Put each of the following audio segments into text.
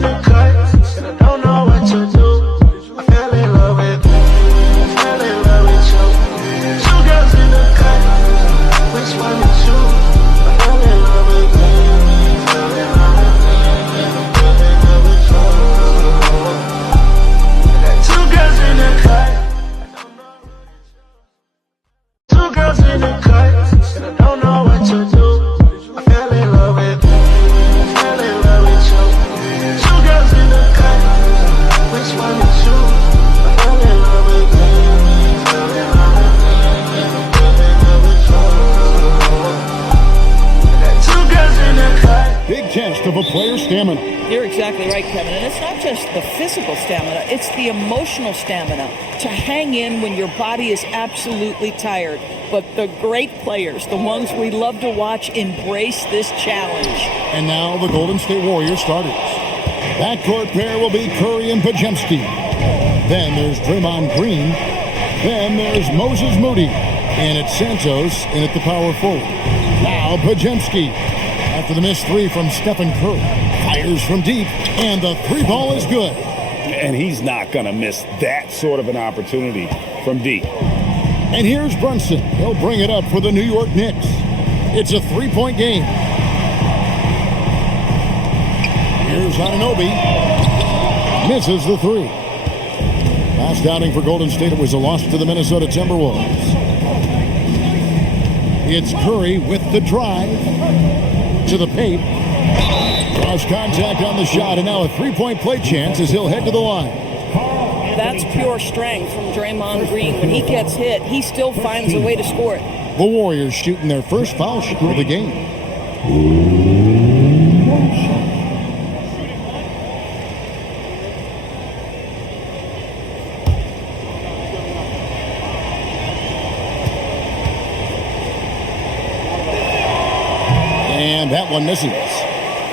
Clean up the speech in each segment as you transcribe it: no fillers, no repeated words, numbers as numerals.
in the cut, and I don't know what to do. I fell in love with you. I fell in love with you. Two girls in the cut, which one is you? I fell in love with you. I fell in love with you. I fell in love with you. I got two girls in the cut. I don't know what it's you. Two girls in the cut, and I don't know what to do. I fell in love with you. I fell in love with you. Two girls in the cut, which one is you? I fell in love with you. I fell in love with you. I fell in love with you. I got two girls in the cut. Big test of a player's stamina. You're exactly right, Kevin. And it's not just the physical stamina, it's the emotional stamina to hang in when your body is absolutely tired. But the great players, the ones we love to watch, embrace this challenge. And now the Golden State Warriors starters. Backcourt pair will be Curry and Podziemski. Then there's Draymond Green. Then there's Moses Moody. And it's Santos in at the power forward. Now Podziemski. After the missed three from Stephen Curry. Fires from deep. And the three ball is good. And he's not going to miss that sort of an opportunity from deep. And here's Brunson. He'll bring it up for the New York Knicks. It's a three-point game. Here's Anunoby. Misses the three. Last outing for Golden State, it was a loss to the Minnesota Timberwolves. It's Curry with the drive to the paint. Draws contact on the shot, and now a three-point play chance as he'll head to the line. That's pure strength from Draymond Green. When he gets hit, he still finds a way to score it. The Warriors shooting their first foul shot of the game. And that one misses.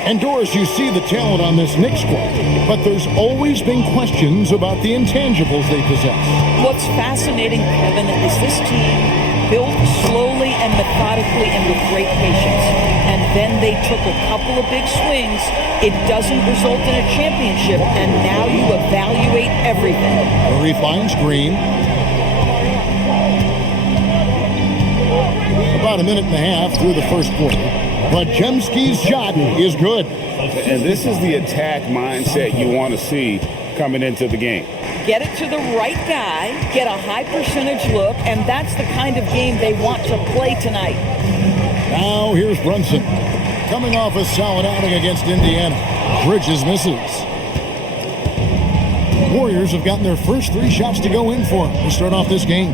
And Doris, you see the talent on this Knicks squad, but there's always been questions about the intangibles they possess. What's fascinating, Kevin, is this team built slowly and methodically and with great patience. And then they took a couple of big swings. It doesn't result in a championship, and now you evaluate everything. Curry finds Green. About a minute and a half through the first quarter. Podziemski's shot is good. And this is the attack mindset you want to see coming into the game. Get it to the right guy, get a high percentage look, and that's the kind of game they want to play tonight. Now here's Brunson. Coming off a solid outing against Indiana. Bridges misses. Warriors have gotten their first three shots to go in for them to start off this game.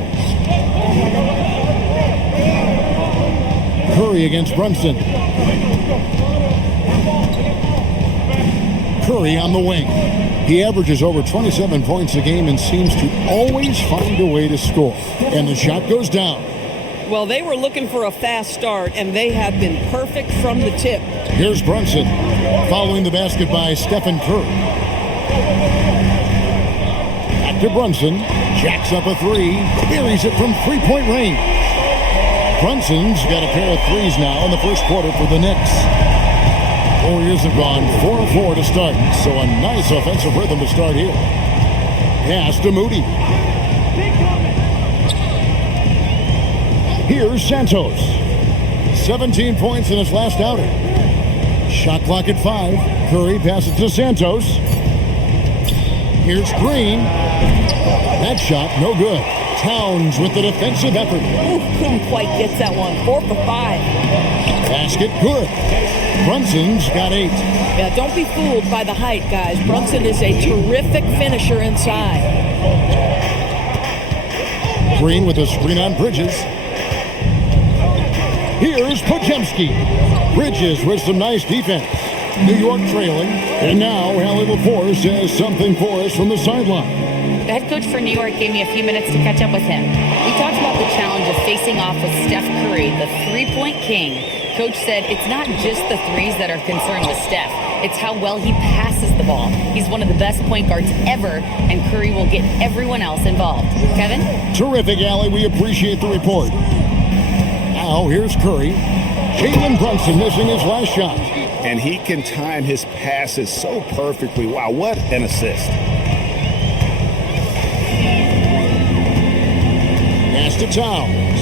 Curry against Brunson. Curry on the wing. He averages over 27 points a game and seems to always find a way to score. And the shot goes down. Well, they were looking for a fast start, and they have been perfect from the tip. Here's Brunson. Following the basket by Stephen Curry. Back to Brunson. Jacks up a three. Buries it from three-point range. Brunson's got a pair of threes now in the first quarter for the Knicks. Warriors have gone 4-4 to start, so a nice offensive rhythm to start here. Pass to Moody. Here's Santos. 17 points in his last outing. Shot clock at 5. Curry passes to Santos. Here's Green. That shot, no good. Towns with the defensive effort. Ooh, couldn't quite get that one. 4 for 5. Basket good. Brunson's got 8. Yeah, don't be fooled by the height, guys. Brunson is a terrific finisher inside. Green with a screen on Bridges. Here's Podziemski. Bridges with some nice defense. New York trailing. And now Hallie Lepore says something for us from the sideline. The head coach for New York gave me a few minutes to catch up with him. We talked about the challenge of facing off with Steph Curry, the three-point king. Coach said it's not just the threes that are concerned with Steph. It's how well he passes the ball. He's one of the best point guards ever, and Curry will get everyone else involved. Kevin? Terrific, Allie. We appreciate the report. Now, here's Curry. Jalen Brunson missing his last shot. and he can time his passes so perfectly. Wow, what an assist. Pass to Towns.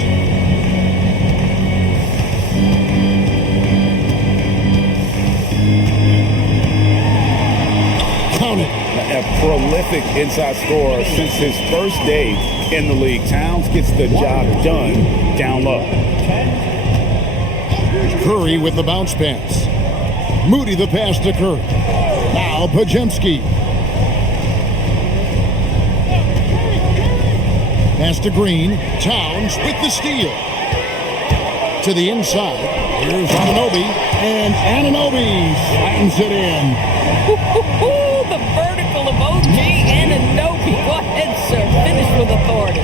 Count it. A prolific inside scorer since his first day in the league. Towns gets the job done down low. Curry with the bounce pass. Moody the pass to Curry. Now Pajemski. Pass to Green. Towns with the steal. To the inside. Here's Anunoby. And Anunoby slams it in. The vertical of OG Anunoby. Go ahead, sir. Finish with authority.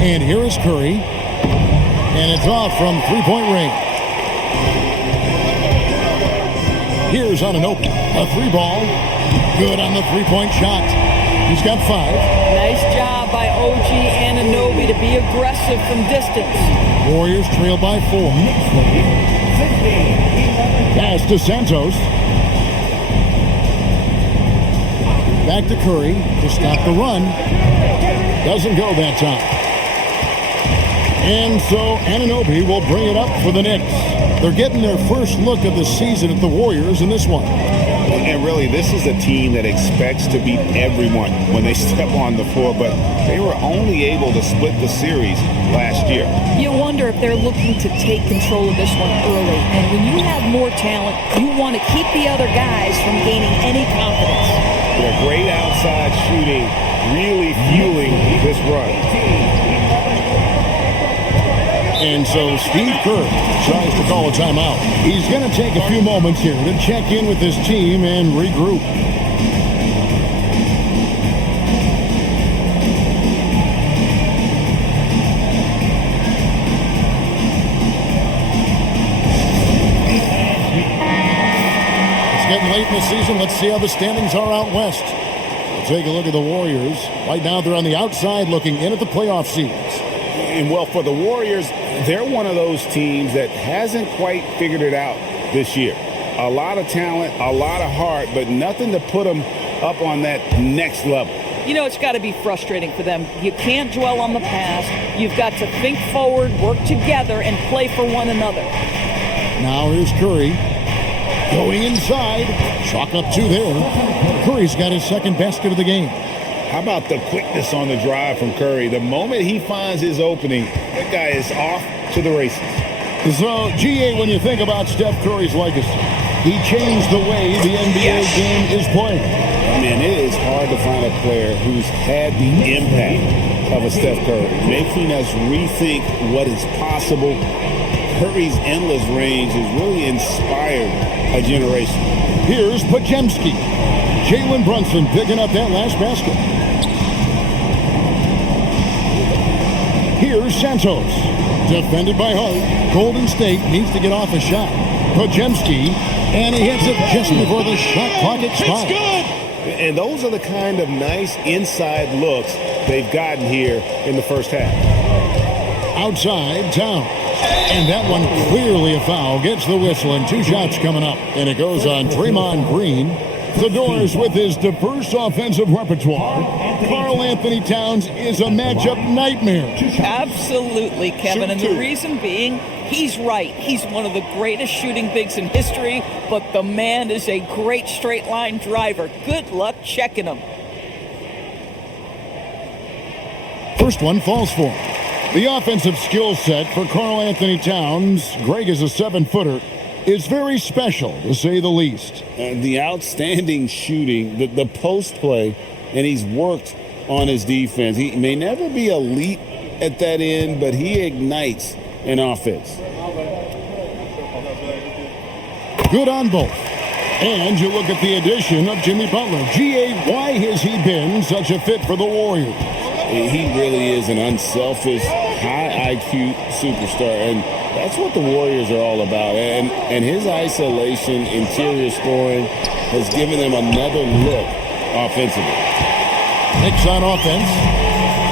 And here is Curry. And it's off from three-point range. Here's Anunoby. A three ball. Good on the three-point shot. He's got 5. Nice job by OG Anunoby to be aggressive from distance. Warriors trail by 4. Pass to Santos. Back to Curry to stop the run. Doesn't go that time. And so Anunoby will bring it up for the Knicks. They're getting their first look of the season at the Warriors in this one. And really, this is a team that expects to beat everyone when they step on the floor, but they were only able to split the series last year. You wonder if they're looking to take control of this one early. And when you have more talent, you want to keep the other guys from gaining any confidence. Their great outside shooting really fueling this run. And so Steve Kerr tries to call a timeout. He's going to take a few moments here to check in with his team and regroup. It's getting late in the season. Let's see how the standings are out west. We'll take a look at the Warriors. Right now they're on the outside looking in at the playoff seeds. And well, for the Warriors, they're one of those teams that hasn't quite figured it out this year. A lot of talent, a lot of heart, but nothing to put them up on that next level. You know, it's got to be frustrating for them. You can't dwell on the past. You've got to think forward, work together, and play for one another. Now here's Curry. Going inside. Chalk up 2 there. Curry's got his second basket of the game. How about the quickness on the drive from Curry? The moment he finds his opening, that guy is off to the races. So, GA, when you think about Steph Curry's legacy, he changed the way the NBA game is played. Man, it is hard to find a player who's had the impact of a Steph Curry, making us rethink what is possible. Curry's endless range has really inspired a generation. Here's Pajemski. Jalen Brunson picking up that last basket. Here's Santos. Defended by Hart. Golden State needs to get off a shot. Pajemski, and he hits it just before the shot clock expires. It's good! And those are the kind of nice inside looks they've gotten here in the first half. Outside, Towns. And that one clearly a foul. Gets the whistle, and 2 shots coming up. And it goes on Draymond Green. The Doors with his diverse offensive repertoire. Karl Anthony Towns is a matchup nightmare. Absolutely, Kevin. And the reason being, he's right. He's one of the greatest shooting bigs in history, but the man is a great straight line driver. Good luck checking him. First one falls for him. The offensive skill set for Karl Anthony Towns, Greg is a 7-footer, is very special, to say the least. The outstanding shooting, the post play, and he's worked on his defense. He may never be elite at that end, but he ignites an offense. Good on both. And you look at the addition of Jimmy Butler. G.A., why has he been such a fit for the Warriors? He really is an unselfish, high IQ superstar, and that's what the Warriors are all about. And his isolation, interior scoring has given them another look offensively. Knicks on offense.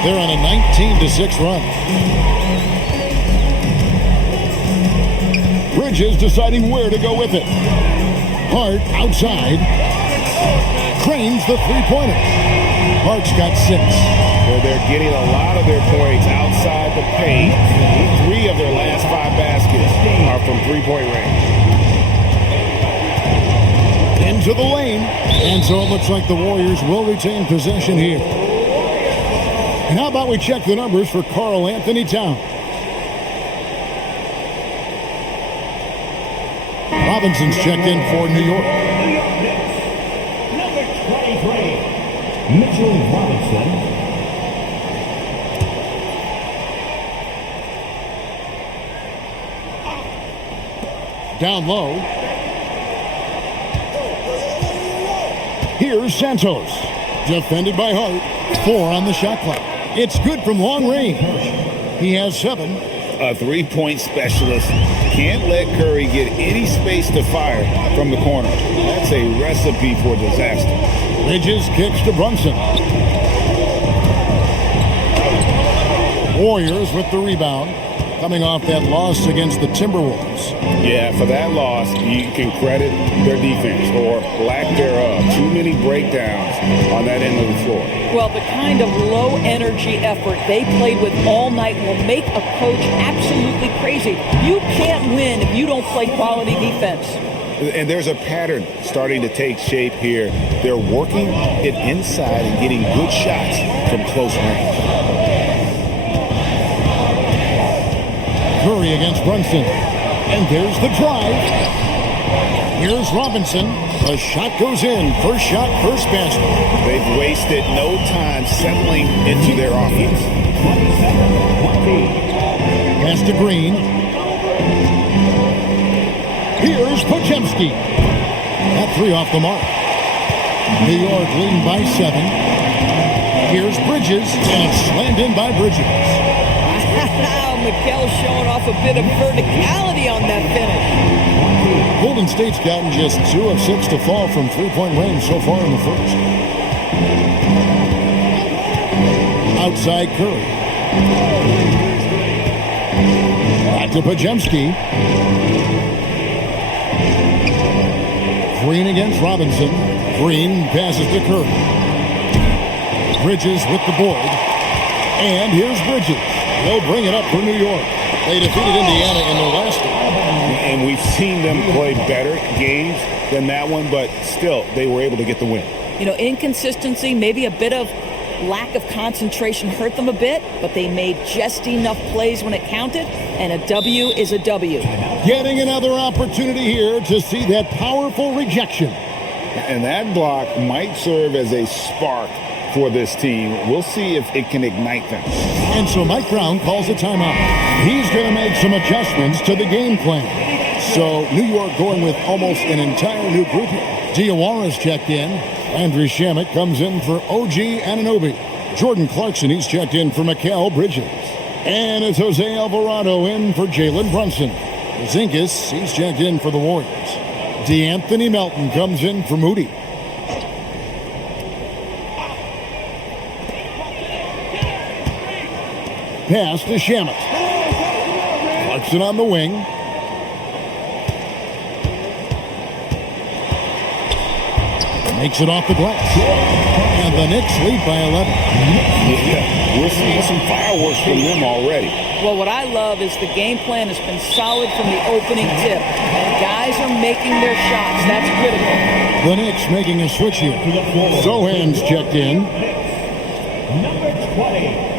They're on a 19-6 run. Bridges deciding where to go with it. Hart outside. Cranes the three-pointer. Hart's got 6. Well, they're getting a lot of their points outside the paint. 3 of their last 5 baskets are from three-point range. Into the lane. And so it looks like the Warriors will retain possession here. And how about we check the numbers for Karl Anthony Towns? Robinson's checked in for New York. Number 23, Mitchell Robinson. Down low. Here's Santos. Defended by Hart. 4 on the shot clock. It's good from long range. He has 7. A three-point specialist can't let Curry get any space to fire from the corner. That's a recipe for disaster. Bridges kicks to Brunson. Warriors with the rebound, coming off that loss against the Timberwolves. Yeah, for that loss, you can credit their defense or lack thereof. Too many breakdowns on that end of the floor. Well, the kind of low-energy effort they played with all night will make a coach absolutely crazy. You can't win if you don't play quality defense. And there's a pattern starting to take shape here. They're working it inside and getting good shots from close range. Curry against Brunson. And there's the drive. Here's Robinson. The shot goes in. First shot, first basket. They've wasted no time settling into their offense. Pass to Green. Here's Podziemski. That 3 off the mark. New York leading by 7. Here's Bridges, and it's slammed in by Bridges. Mikal showing off a bit of verticality on that finish. Golden State's gotten just 2 of 6 to fall from three-point range so far in the first. Outside Curry. Back to Podziemski. Green against Robinson. Green passes to Curry. Bridges with the board. And here's Bridges. They'll bring it up for New York. They defeated Indiana in their last game. And we've seen them play better games than that one, but still, they were able to get the win. You know, inconsistency, maybe a bit of lack of concentration hurt them a bit, but they made just enough plays when it counted, and a W is a W. Getting another opportunity here to see that powerful rejection. And that block might serve as a spark for this team. We'll see if it can ignite them. And so Mike Brown calls a timeout. He's going to make some adjustments to the game plan. So New York going with almost an entire new group here. Diawara's checked in. Landry Shamet comes in for OG Anunoby. Jordan Clarkson, he's checked in for Mikal Bridges. And it's Jose Alvarado in for Jalen Brunson. Zingas, he's checked in for the Warriors. DeAnthony Melton comes in for Moody. Pass to Shamet. Clarkson on the wing. Makes it off the glass. And the Knicks lead by 11. Yeah, we're seeing some fireworks from them already. Well, what I love is the game plan has been solid from the opening tip. And guys are making their shots. That's critical. The Knicks making a switch here. Sohan's checked in. Number 20.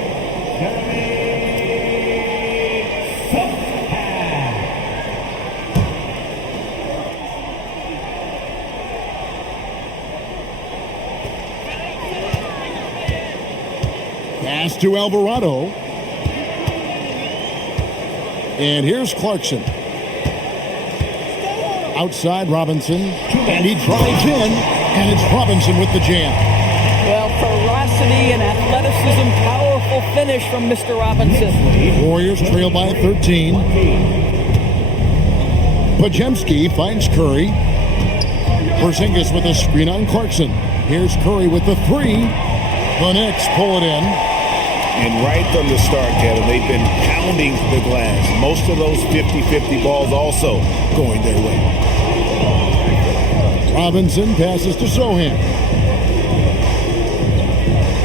Pass to Alvarado. And here's Clarkson. Outside Robinson. And he drives in. And it's Robinson with the jam. Well, ferocity and athleticism, powerful finish from Mr. Robinson. Warriors trail by 13. Podziemski finds Curry. Porzingis with a screen on Clarkson. Here's Curry with the 3. The Knicks pull it in. And right from the start, Kevin, they've been pounding the glass. Most of those 50-50 balls also going their way. Robinson passes to Sohan.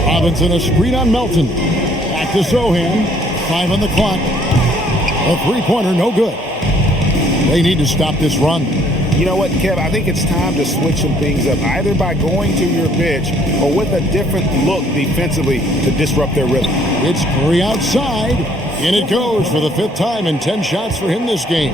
Robinson a screen on Melton. Back to Sohan. 5 on the clock. A three-pointer, no good. They need to stop this run. You know what, Kev? I think it's time to switch some things up, either by going to your bench or with a different look defensively to disrupt their rhythm. It's Curry outside, and it goes for the 5th time and 10 shots for him this game.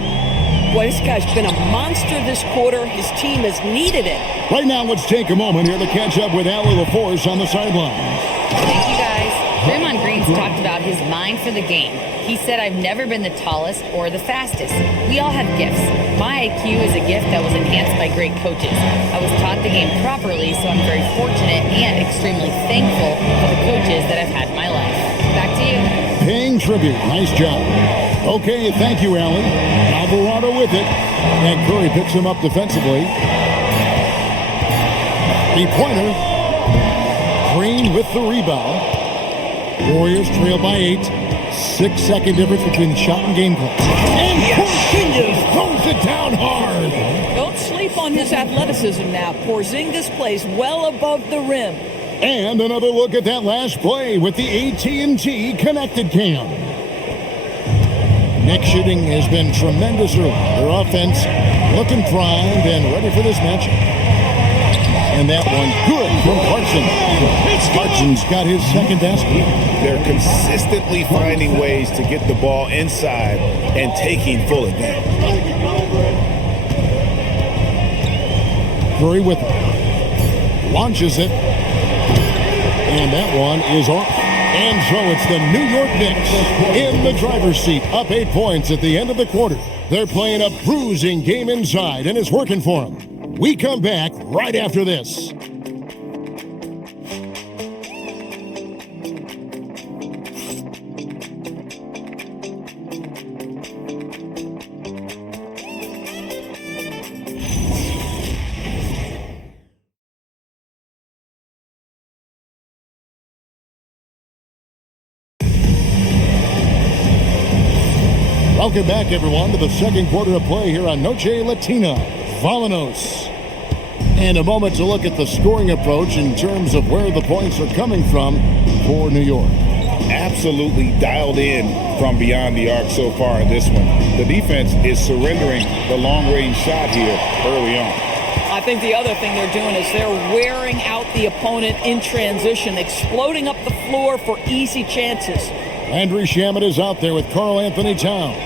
Boy, this guy's been a monster this quarter. His team has needed it. Right now, let's take a moment here to catch up with Allie LaForce on the sidelines. Thank you, guys. Draymond Green's talked about his mind for the game. He said, "I've never been the tallest or the fastest. We all have gifts. My IQ is a gift that was enhanced by great coaches. I was taught the game properly, so I'm very fortunate and extremely thankful for the coaches that I've had in my life." Back to you. Paying tribute. Nice job. Okay, thank you, Allie. Alvarado with it. And Curry picks him up defensively. Three-pointer. Green with the rebound. Warriors trail by 8. 6-second difference between shot and game clock. And Porzingis throws it down hard. Don't sleep on his athleticism now. Porzingis plays well above the rim. And another look at that last play with the AT&T Connected Cam. Knicks shooting has been tremendous early. Their offense looking primed and ready for this matchup. And that one good from Clarkson. Clarkson's got his second basket. They're consistently finding ways to get the ball inside and taking full advantage. Curry with it. Launches it. And that one is off. And so it's the New York Knicks in the driver's seat, up 8 points at the end of the quarter. They're playing a bruising game inside, and it's working for them. We come back right after this. Welcome back, everyone, to the second quarter of play here on Noche Latina. Volanos. And a moment to look at the scoring approach in terms of where the points are coming from for New York. Absolutely dialed in from beyond the arc so far in this one. The defense is surrendering the long-range shot here early on. I think the other thing they're doing is they're wearing out the opponent in transition, exploding up the floor for easy chances. Landry Shamet is out there with Karl Anthony Towns.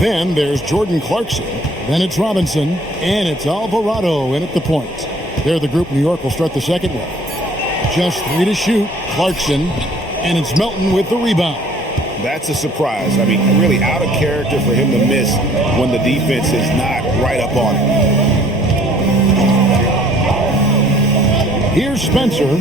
Then there's Jordan Clarkson. Then it's Robinson. And it's Alvarado in at the point. They're the group New York will start the second with. Just 3 to shoot. Clarkson. And it's Melton with the rebound. That's a surprise. I mean, really out of character for him to miss when the defense is not right up on him. Here's Spencer.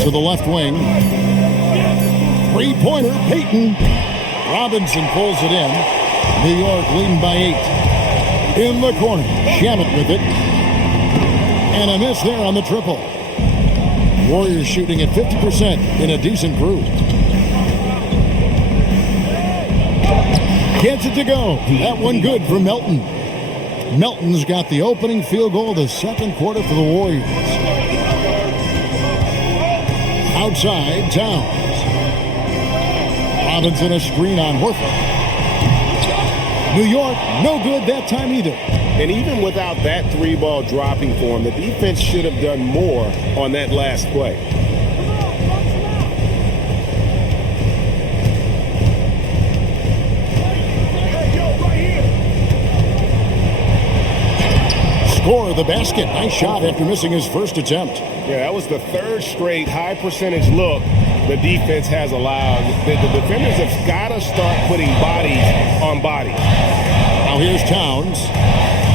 To the left wing. Three-pointer, Payton. Robinson pulls it in. New York leading by 8. In the corner, Shamet with it. And a miss there on the triple. Warriors shooting at 50% in a decent groove. Gets it to go. That one good for Melton. Melton's got the opening field goal of the second quarter for the Warriors. Outside, Towns. Robinson a screen on Horford. New York, no good that time either. And even without that 3-ball dropping for him, the defense should have done more on that last play. Score the basket. Nice shot after missing his first attempt. Yeah, that was the third straight high percentage look the defense has allowed. The defenders have got to start putting bodies on bodies. Now here's Towns.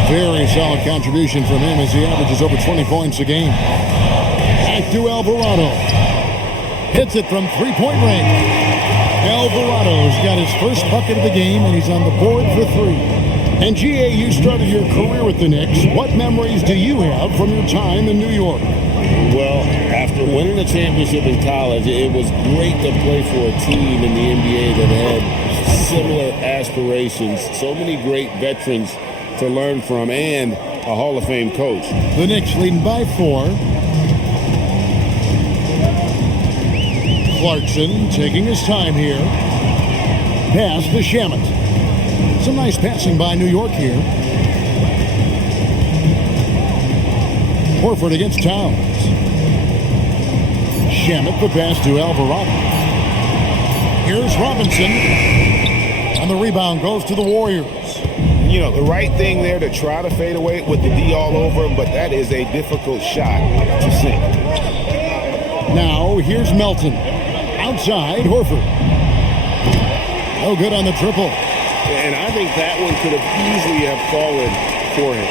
Very solid contribution from him as he averages over 20 points a game. Back to Alvarado. Hits it from 3-point range. Alvarado's got his first bucket of the game, and he's on the board for 3. And GA, you started your career with the Knicks. What memories do you have from your time in New York? Well, after winning a championship in college, it was great to play for a team in the NBA that had similar aspirations. So many great veterans to learn from, and a Hall of Fame coach. The Knicks leading by 4. Clarkson taking his time here. Pass to Shamet. Some nice passing by New York here. Horford against Towns. Shamet the pass to Alvarado. Here's Robinson. And the rebound goes to the Warriors. You know, the right thing there to try to fade away with the D all over him, but that is a difficult shot to sink. Now, here's Melton. Outside, Horford. No good on the triple. And I think that one could have easily have fallen for him.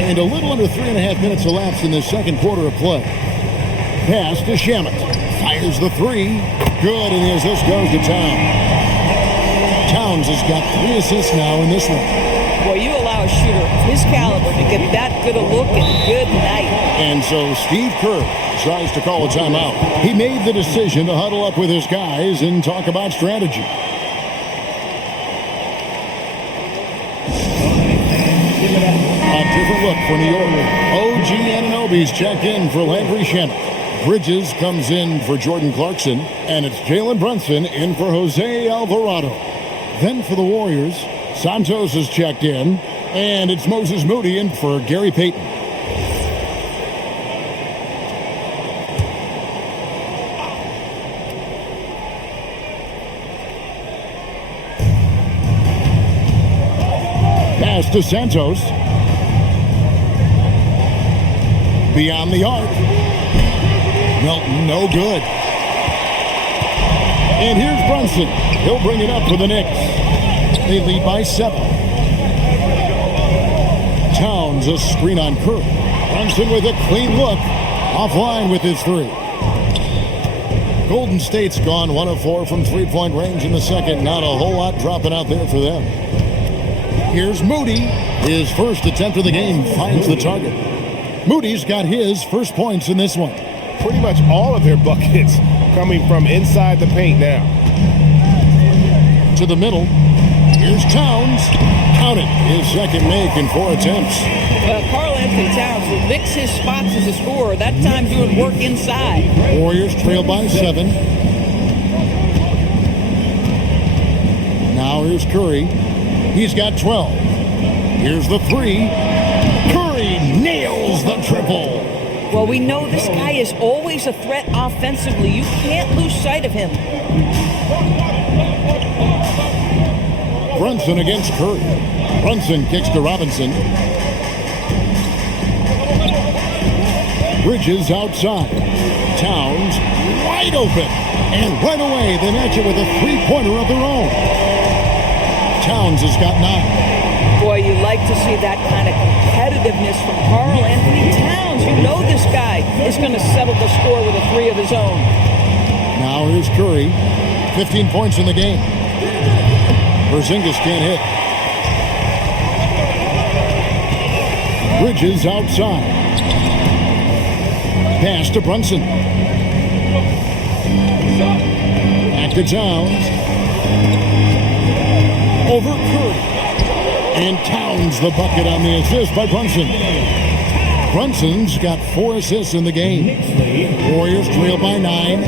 And a little under 3.5 minutes elapsed in the second quarter of play. Pass to Shamet. Fires the 3. Good, and the assist goes to Towns. Towns has got 3 assists now in this one. Well, you allow a shooter of his caliber to get that good a look and good night. And so Steve Kerr tries to call a timeout. He made the decision to huddle up with his guys and talk about strategy. A different look for New York. OG Anunoby's checked in for Landry Shamet. Bridges comes in for Jordan Clarkson. And it's Jalen Brunson in for Jose Alvarado. Then for the Warriors, Santos is checked in. And it's Moses Moody in for Gary Payton. Pass to Santos. Beyond the arc. Melton, no good. And here's Brunson. He'll bring it up for the Knicks. They lead by 7. Towns, a screen on Curry. Brunson with a clean look. Offline with his 3. Golden State's gone 1 of 4 from 3-point range in the second. Not a whole lot dropping out there for them. Here's Moody. His first attempt of the game finds the target. Moody's got his first points in this one. Pretty much all of their buckets coming from inside the paint now. To the middle. Here's Towns. Count it. His second make in 4 attempts. Karl Anthony Towns will mix his spots as a scorer. That time doing work inside. Warriors trail by 7. Now here's Curry. He's got 12. Here's the 3. Curry nails the triple. Well, we know this guy is always a threat offensively. You can't lose sight of him. Brunson against Curry. Brunson kicks to Robinson. Bridges outside. Towns wide open. And right away they match it with a 3-pointer of their own. Towns has got 9. Boy, you like to see that kind of competitiveness from Karl Anthony Towns. You know this guy is going to settle the score with a 3 of his own. Now here's Curry. 15 points in the game. Porzingis can't hit. Bridges outside. Pass to Brunson. Back to Towns. Over Curry. And Towns the bucket on the assist by Brunson. Brunson's got 4 assists in the game. Warriors trail by 9.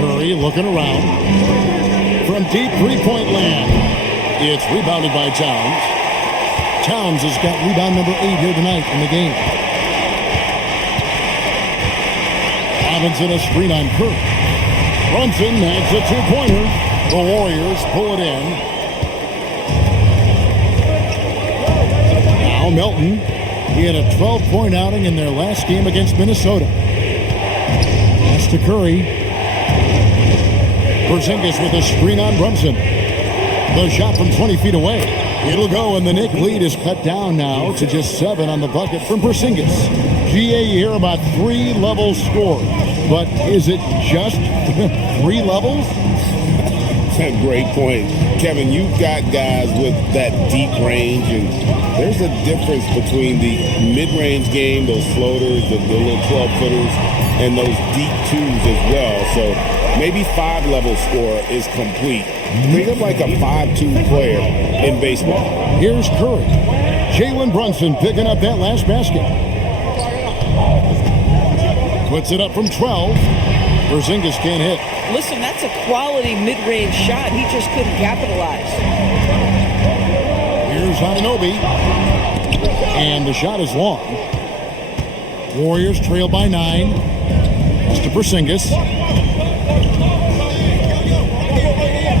Curry looking around. From deep 3-point land. It's rebounded by Towns. Towns has got rebound number 8 here tonight in the game. Robinson a screen on Curry. Brunson makes a 2-pointer. The Warriors pull it in. Now Melton. He had a 12-point outing in their last game against Minnesota. Pass to Curry. Porzingis with a screen on Brunson. The shot from 20 feet away. It'll go, and the Knicks lead is cut down now to just 7 on the bucket from Porzingis. GA, you hear about 3-level scores, but is it just 3 levels? That's a great point. Kevin, you've got guys with that deep range, and there's a difference between the mid-range game, those floaters, the little 12-footers, and those deep twos as well. So maybe 5-level score is complete. Think of like a 5-2 player in baseball. Here's Curry. Jalen Brunson picking up that last basket. Puts it up from 12. Porzingis can't hit. Listen, that's a quality mid-range shot. He just couldn't capitalize. Here's Anunoby. And the shot is long. Warriors trail by 9. It's to Porzingis.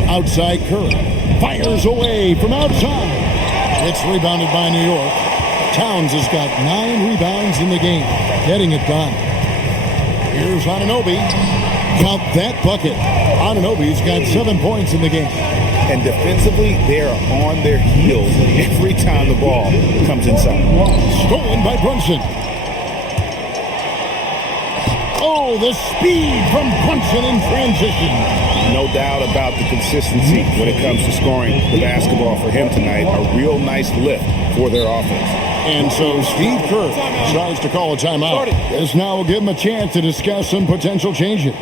Outside Curry. Fires away from outside. It's rebounded by New York. Towns has got 9 rebounds in the game. Getting it done. Here's Anunoby. Count that bucket. Anunoby's got 7 points in the game. And defensively, they are on their heels every time the ball comes inside. Stolen by Brunson. Oh, the speed from Brunson in transition. No doubt about the consistency when it comes to scoring the basketball for him tonight. A real nice lift for their offense. And so Steve Kerr tries to call a timeout. This now will give him a chance to discuss some potential changes.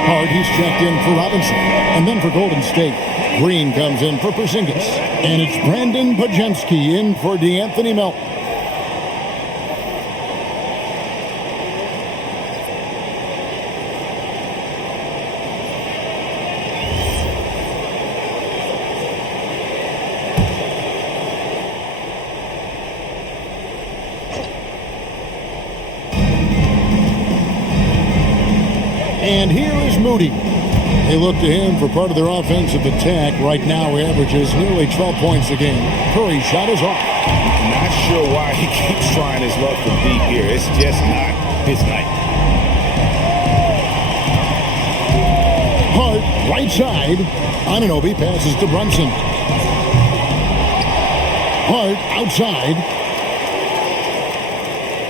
Hard, he's checked in for Robinson. And then for Golden State, Green comes in for Porzingis. And it's Brandon Pajemski in for DeAnthony Melton. And here is Moody. They look to him for part of their offensive attack. Right now, he averages nearly 12 points a game. Curry's shot is off. Not sure why he keeps trying his luck from deep here. It's just not his night. Hart, right side. Anunoby passes to Brunson. Hart, outside.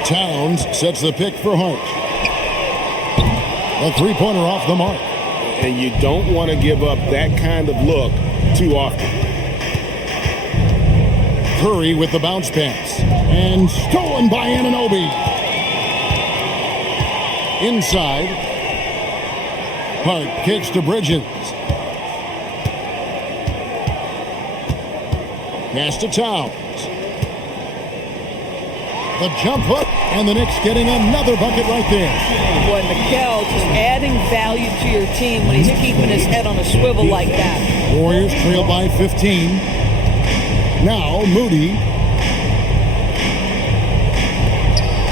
Towns sets the pick for Hart. A three-pointer off the mark. And you don't want to give up that kind of look too often. Curry with the bounce pass. And stolen by Anunoby. Inside. Hart kicks to Bridges. Pass to Towns. The jump hook, and the Knicks getting another bucket right there. Boy, Mikal just adding value to your team when he's keeping his head on a swivel like that. Warriors trail by 15. Now Moody.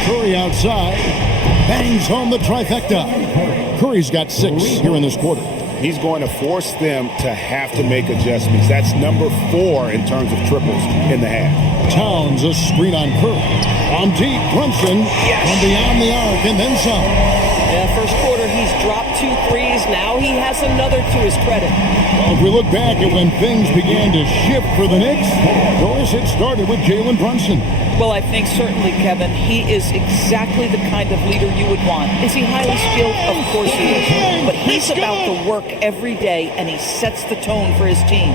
Curry outside. Bangs home the trifecta. Curry's got 6 here in this quarter. He's going to force them to have to make adjustments. That's number 4 in terms of triples in the half. Towns, a screen on Curry. On deep, Brunson from beyond the arc and then some. Yeah, first quarter he's dropped 2 threes. Now he has another to his credit. Well, if we look back at when things began to shift for the Knicks, notice it started with Jalen Brunson. Well, I think certainly, Kevin, he is exactly the kind of leader you would want. Is he highly skilled? Of course he is. But he's about the work every day, and he sets the tone for his team.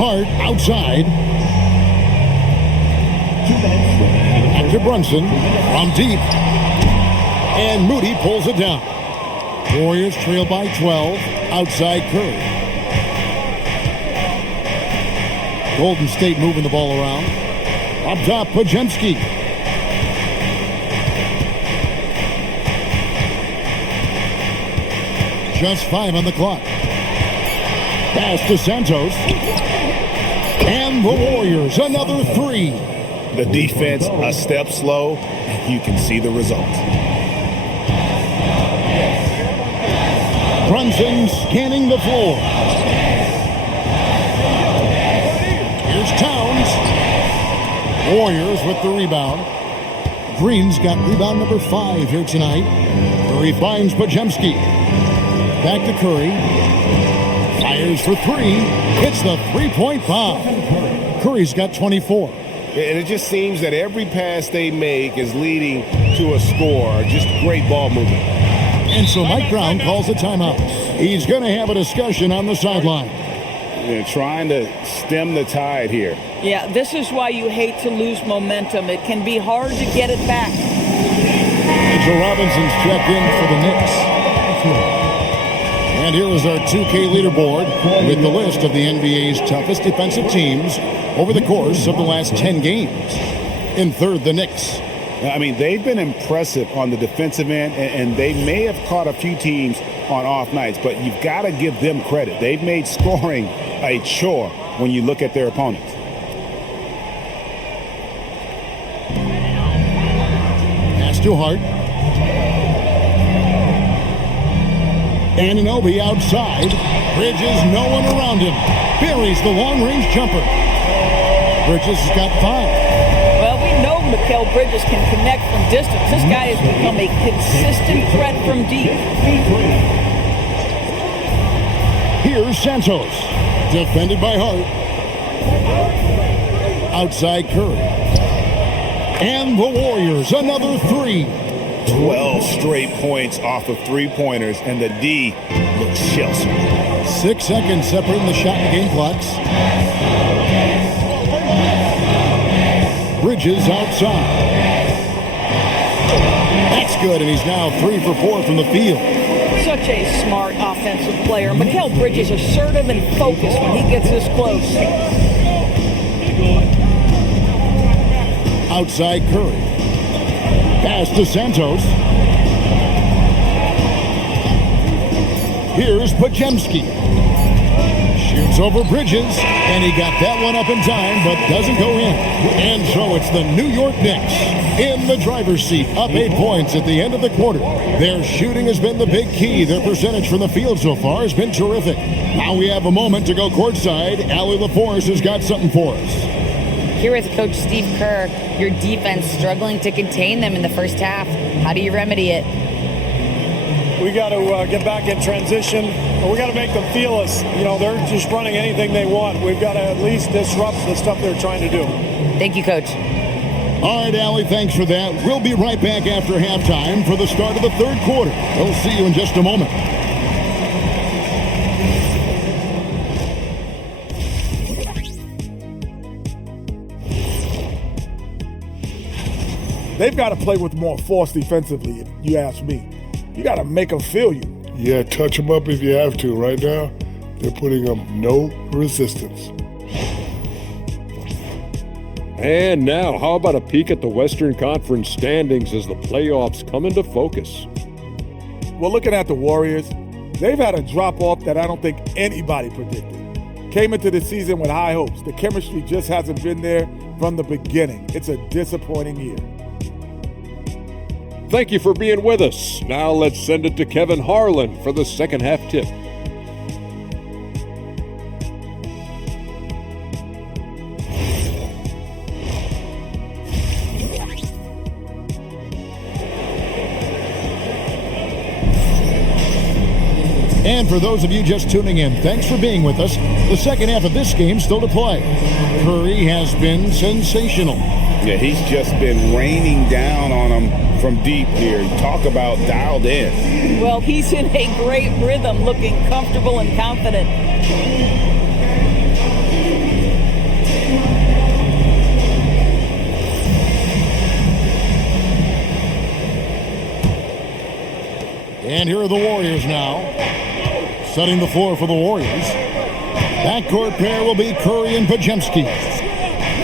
Hart outside. Back to Brunson from deep. And Moody pulls it down. Warriors trail by 12. Outside Curry. Golden State moving the ball around. Up top, Pajemski. Just 5 on the clock. Pass to Santos. And the Warriors, another 3. The defense a step slow. You can see the results. Brunson scanning the floor. Here's Towns. Warriors with the rebound. Green's got rebound number 5 here tonight. Curry finds Pajemski. Back to Curry. Fires for three. Hits the three-point bomb. Curry's got 24. And it just seems that every pass they make is leading to a score. Just great ball movement. And so Mike Brown calls a timeout. He's going to have a discussion on the sideline. They're trying to stem the tide here. Yeah, this is why you hate to lose momentum. It can be hard to get it back. Angel Robinson's checked in for the Knicks. And here is our 2K leaderboard with the list of the NBA's toughest defensive teams over the course of the last 10 games. In third, the Knicks. I mean, they've been impressive on the defensive end, and they may have caught a few teams on off nights, but you've got to give them credit. They've made scoring a chore when you look at their opponents. Pass to Hart. Anunoby outside. Bridges, no one around him. Buries the long-range jumper. Bridges has got 5. Well, we know Mikal Bridges can connect from distance. This guy has become a consistent threat from deep. Here's Santos. Defended by Hart. Outside Curry. And the Warriors, another 3. 12 straight points off of three-pointers, and the D looks shell-shocked. 6 seconds separating the shot and game clocks. Bridges outside. That's good, and he's now 3 for 4 from the field. Such a smart offensive player. Mikal Bridges assertive and focused when he gets this close. Outside Curry. Pass to Santos. Here's Podziemski. Shoots over Bridges, and he got that one up in time, but doesn't go in. And so it's the New York Knicks in the driver's seat, up 8 points at the end of the quarter. Their shooting has been the big key. Their percentage from the field so far has been terrific. Now we have a moment to go courtside. Allie LaForce has got something for us. Here with Coach Steve Kerr, your defense struggling to contain them in the first half. How do you remedy it? We got to get back in transition. We got to make them feel us. You know, they're just running anything they want. We've got to at least disrupt the stuff they're trying to do. Thank you, Coach. All right, Allie, thanks for that. We'll be right back after halftime for the start of the third quarter. We'll see you in just a moment. They've got to play with more force defensively, if you ask me. You got to make them feel you. Yeah, touch them up if you have to. Right now, they're putting up no resistance. And now, how about a peek at the Western Conference standings as the playoffs come into focus? Well, looking at the Warriors, they've had a drop-off that I don't think anybody predicted. Came into the season with high hopes. The chemistry just hasn't been there from the beginning. It's a disappointing year. Thank you for being with us. Now let's send it to Kevin Harlan for the second half tip. And for those of you just tuning in, thanks for being with us. The second half of this game still to play. Curry has been sensational. Yeah, he's just been raining down on them from deep here. Talk about dialed in. Well, he's in a great rhythm, looking comfortable and confident. And here are the Warriors now. Setting the floor for the Warriors. Backcourt pair will be Curry and Podziemski.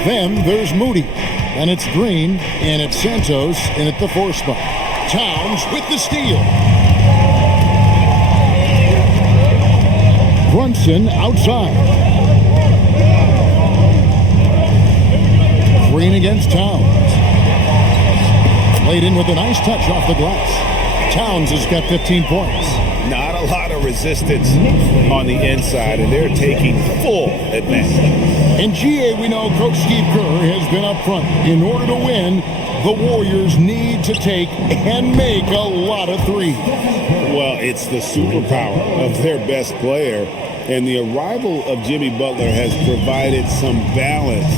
Then there's Moody. And it's Green, and it's Santos in at the 4 spot. Towns with the steal. Brunson outside. Green against Towns. Played in with a nice touch off the glass. Towns has got 15 points. Not a lot of resistance on the inside, and they're taking full advantage. In GA, we know Coach Steve Kerr has been up front. In order to win, the Warriors need to take and make a lot of threes. Well, it's the superpower of their best player, and the arrival of Jimmy Butler has provided some balance,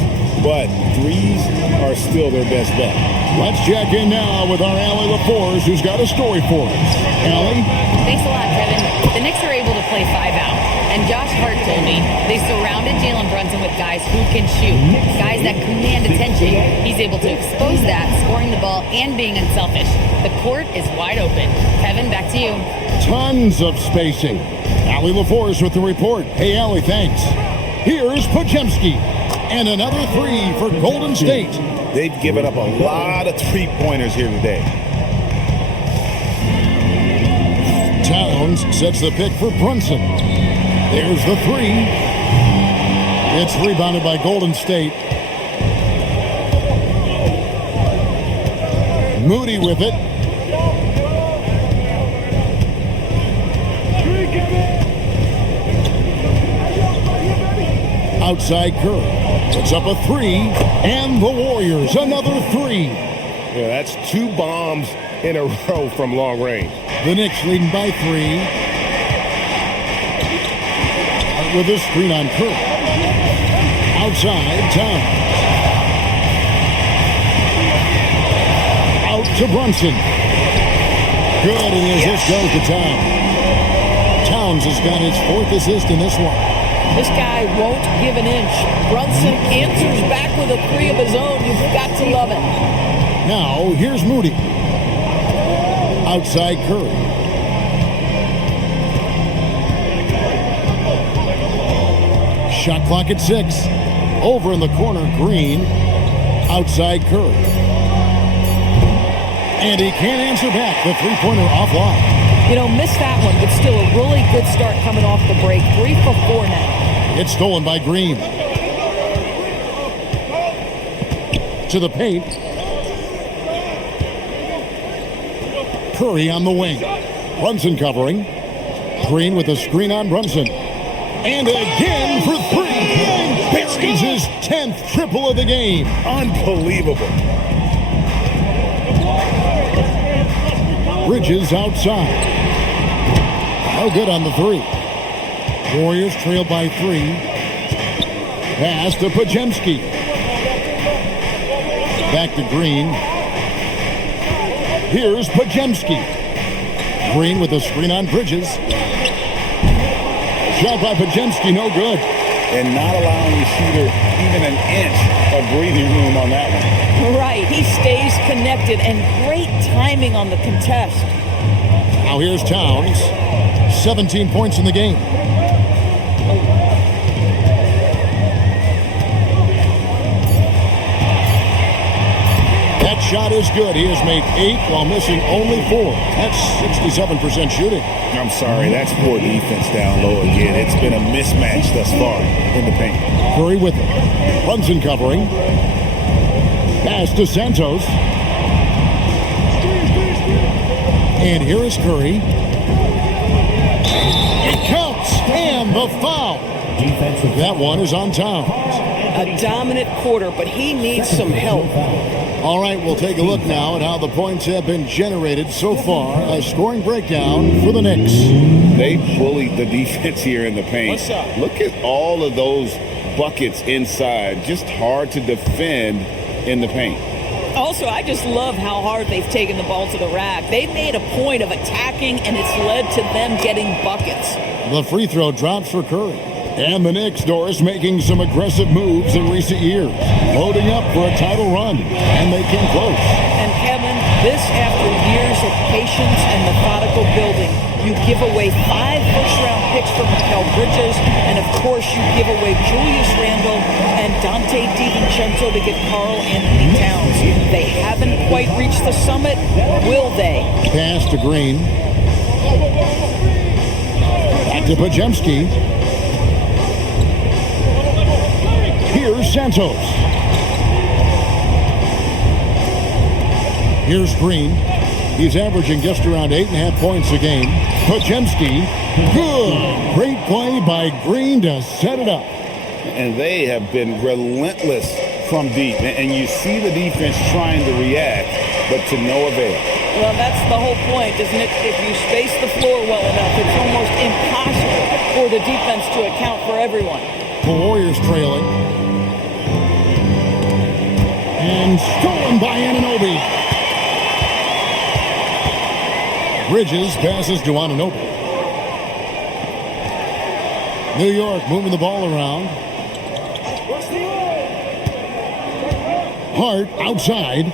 but threes are still their best bet. Let's check in now with our Allie LaForce, who's got a story for us. Allie? Thanks a lot, Kevin. The Knicks are able to play 5 out. And Josh Hart told me they surrounded Jalen Brunson with guys who can shoot, guys that command attention. He's able to expose that, scoring the ball and being unselfish. The court is wide open. Kevin, back to you. Tons of spacing. Allie LaForce with the report. Hey, Allie, thanks. Here's Podziemski. And another three for Golden State. They've given up a lot of three-pointers here today. Towns sets the pick for Brunson. There's the three. It's rebounded by Golden State. Moody with it. Outside Curry. It's up a three. And the Warriors, another three. Yeah, that's 2 bombs in a row from long range. The Knicks leading by 3. With a screen on Curry. Outside, Towns. Out to Brunson. Good, and the assist goes to Towns. Towns has got his 4th assist in this one. This guy won't give an inch. Brunson answers back with a three of his own. You've got to love it. Now, here's Moody. Outside Curry. Shot clock at 6. Over in the corner, Green. Outside Curry. And he can't answer back. The three-pointer offline. You know, missed that one, but still a really good start coming off the break. 3 for 4 now. It's stolen by Green. To the paint. Curry on the wing. Brunson covering. Green with a screen on Brunson. And again for 3. And buries his 10th triple of the game. Unbelievable. Bridges outside. No good on the 3. Warriors trail by 3. Pass to Podziemski. Back to Green. Here's Podziemski. Green with a screen on Bridges. Shot by Podziemski, no good. And not allowing the shooter even an inch of breathing room on that one. Right, he stays connected, and great timing on the contest. Now here's Towns. 17 points in the game. That shot is good. He has made 8 while missing only 4. That's 67% shooting. I'm sorry, that's poor defense down low again. It's been a mismatch thus far in the paint. Curry with it. Brunson covering. Pass to Santos. And here is Curry. It counts, and the foul. That one is on Towns. A dominant quarter, but he needs some help. All right, we'll take a look now at how the points have been generated so far. A scoring breakdown for the Knicks. They bullied the defense here in the paint. Look at all of those buckets inside. Just hard to defend in the paint. Also, I just love how hard they've taken the ball to the rack. They've made a point of attacking, and it's led to them getting buckets. The free throw drops for Curry. And the Knicks, Doris, making some aggressive moves in recent years. Loading up for a title run. And they came close. And Kevin, this after years of patience and methodical building. You give away 5 first-round picks for Mikal Bridges, and of course you give away Julius Randle and Dante DiVincenzo to get Karl Anthony Towns. They haven't quite reached the summit, will they? Pass to Green. Back to Podziemski. Here's Santos. Here's Green. He's averaging just around 8.5 points a game. Podziemski, good. Great play by Green to set it up. And they have been relentless from deep, and you see the defense trying to react, but to no avail. Well, that's the whole point, isn't it? If you space the floor well enough, it's almost impossible for the defense to account for everyone. The Warriors trailing. And stolen by Anunoby. Bridges passes to Anunoby. New York moving the ball around. Hart outside.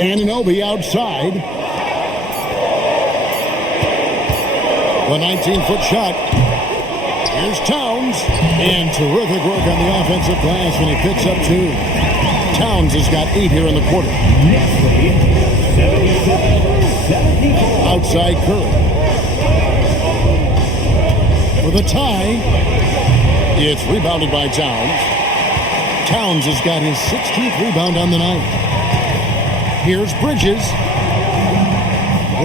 Anunoby outside. The 19-foot shot. Here's Towns. And terrific work on the offensive glass when he picks up 2. Towns has got 8 here in the quarter. Outside Curry. For the tie. It's rebounded by Towns. Towns has got his 16th rebound on the night. Here's Bridges.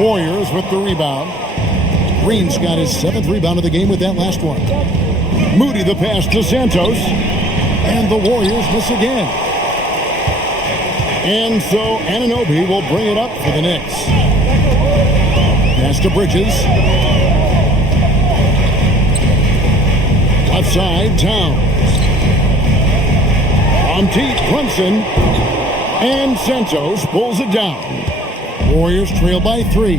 Warriors with the rebound. Green's got his 7th rebound of the game with that last one. Moody the pass to Santos. And the Warriors miss again. And so Anunoby will bring it up for the Knicks. Pass to Bridges. Left side, Towns. On deep, Brunson. And Santos pulls it down. Warriors trail by 3.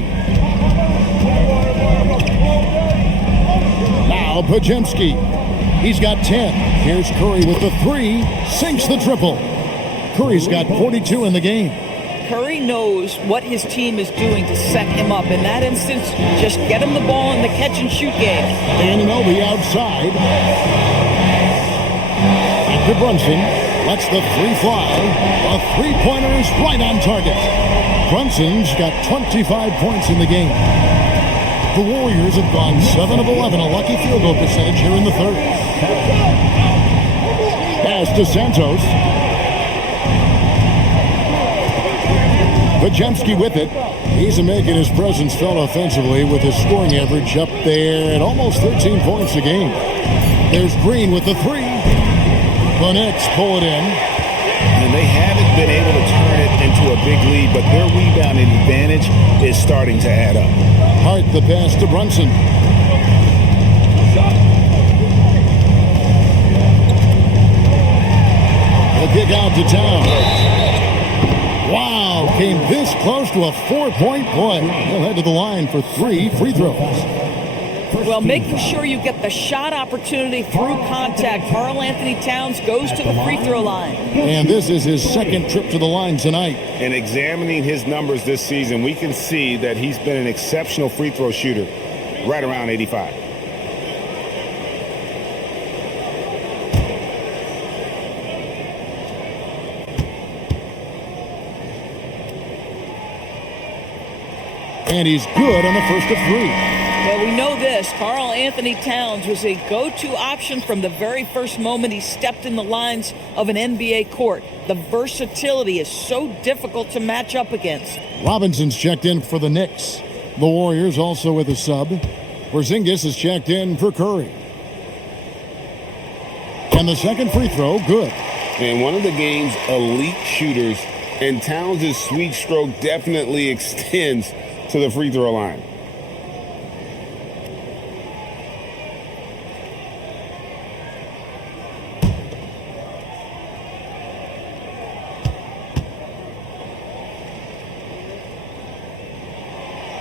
Now Podziemski. He's got 10. Here's Curry with the 3. Sinks the triple. Curry's got 42 in the game. Curry knows what his team is doing to set him up. In that instance, just get him the ball in the catch-and-shoot game. Anunoby outside. Back to Brunson. Lets the 3 fly. A 3-pointer is right on target. Brunson's got 25 points in the game. The Warriors have gone 7 of 11, a lucky field goal percentage here in the third. Pass to Santos. Podziemski with it. He's making his presence felt offensively with his scoring average up there at almost 13 points a game. There's Green with the 3. The Knicks pull it in. And they haven't been able to turn it into a big lead, but their rebounding advantage is starting to add up. Hart the pass to Brunson. The kick out to Towns. Wow, came this close to a 4-point play. He'll head to the line for 3 free throws. Well, making sure you get the shot opportunity through contact. Karl-Anthony Towns goes to the free throw line. And this is his 2nd trip to the line tonight. And examining his numbers this season, we can see that he's been an exceptional free throw shooter, right around 85. And he's good on the first of 3. Well, we know this. Karl-Anthony Towns was a go-to option from the very first moment he stepped in the lines of an NBA court. The versatility is so difficult to match up against. Robinson's checked in for the Knicks. The Warriors also with a sub. Porzingis is checked in for Curry. And the second free throw, good. And one of the game's elite shooters, and Towns' sweet stroke definitely extends to the free throw line.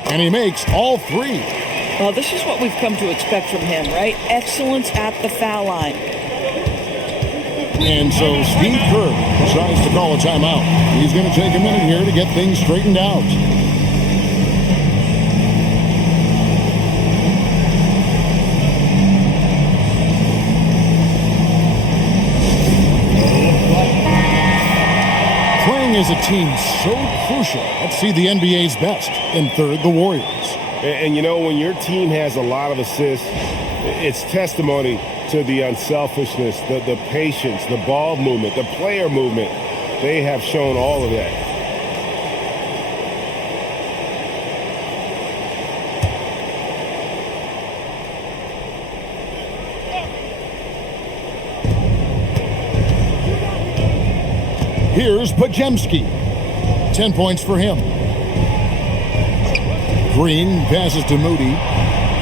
And he makes all 3. Well, this is what we've come to expect from him, right? Excellence at the foul line. And so Steve Kerr decides to call a timeout. He's going to take a minute here to get things straightened out. Playing as a team so crucial. Let's see the NBA's best. In third, the Warriors. And you know, when your team has a lot of assists, it's testimony to the unselfishness, the patience, the ball movement, the player movement. They have shown all of that. Here's Pajemski. 10 points for him. Green passes to Moody.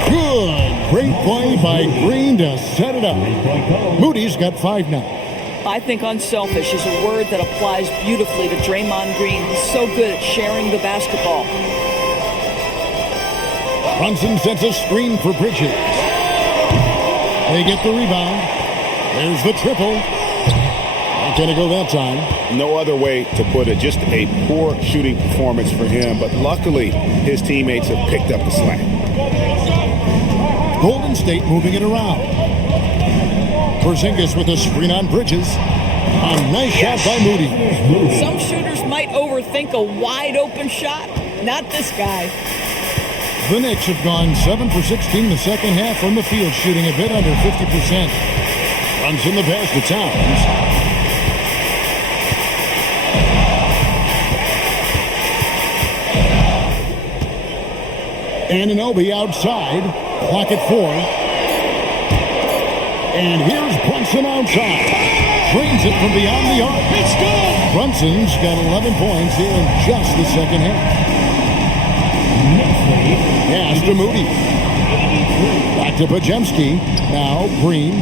Good. Great play by Green to set it up. Moody's got 5 now. I think unselfish is a word that applies beautifully to Draymond Green. He's so good at sharing the basketball. Brunson sets a screen for Bridges. They get the rebound. There's the triple. Not going to go that time. No other way to put it. Just a poor shooting performance for him. But luckily, his teammates have picked up the slack. Golden State moving it around. Porzingis with a screen on Bridges. A nice shot by Moody. Some shooters might overthink a wide open shot. Not this guy. The Knicks have gone 7 for 16 in the second half from the field, shooting a bit under 50%. Runs in the pass to Towns. Anunoby outside. Clock at 4. And here's Brunson outside. Drains it from beyond the arc. It's good. Brunson's got 11 points here in just the second half. Pass to Moody. Back to Pajemski. Now Green.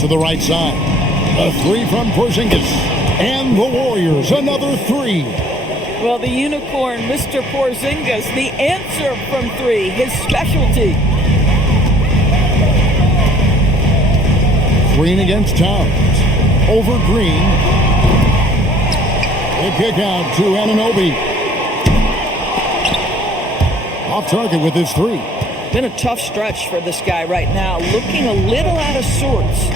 To the right side. A 3 from Porzingis. And the Warriors, another 3. Well, the unicorn, Mr. Porzingis, the answer from 3, his specialty. Green against Towns. Over Green. They kick out to Anunoby. Off target with his 3. Been a tough stretch for this guy right now. Looking a little out of sorts.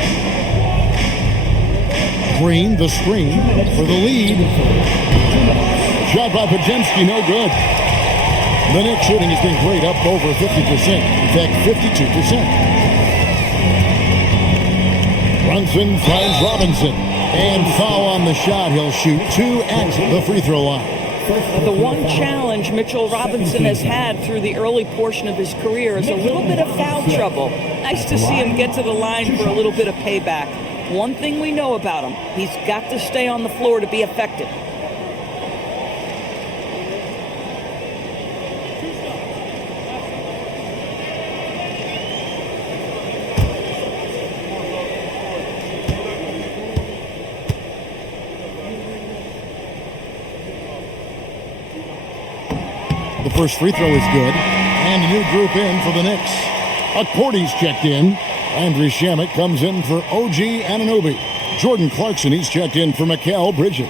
Green, the screen for the lead. Shot by Pajemski, no good. The Knicks shooting has been great, up over 50%. In fact, 52%. Brunson finds Robinson. And foul on the shot. He'll shoot 2 at the free throw line. The one challenge Mitchell Robinson has had through the early portion of his career is a little bit of foul trouble. Nice to see him get to the line for a little bit of payback. One thing we know about him, he's got to stay on the floor to be effective. The first free throw is good. And a new group in for the Knicks. Accordy's checked in. Andrew Shamet comes in for OG Anunoby. Jordan Clarkson, he's checked in for Mikal Bridges.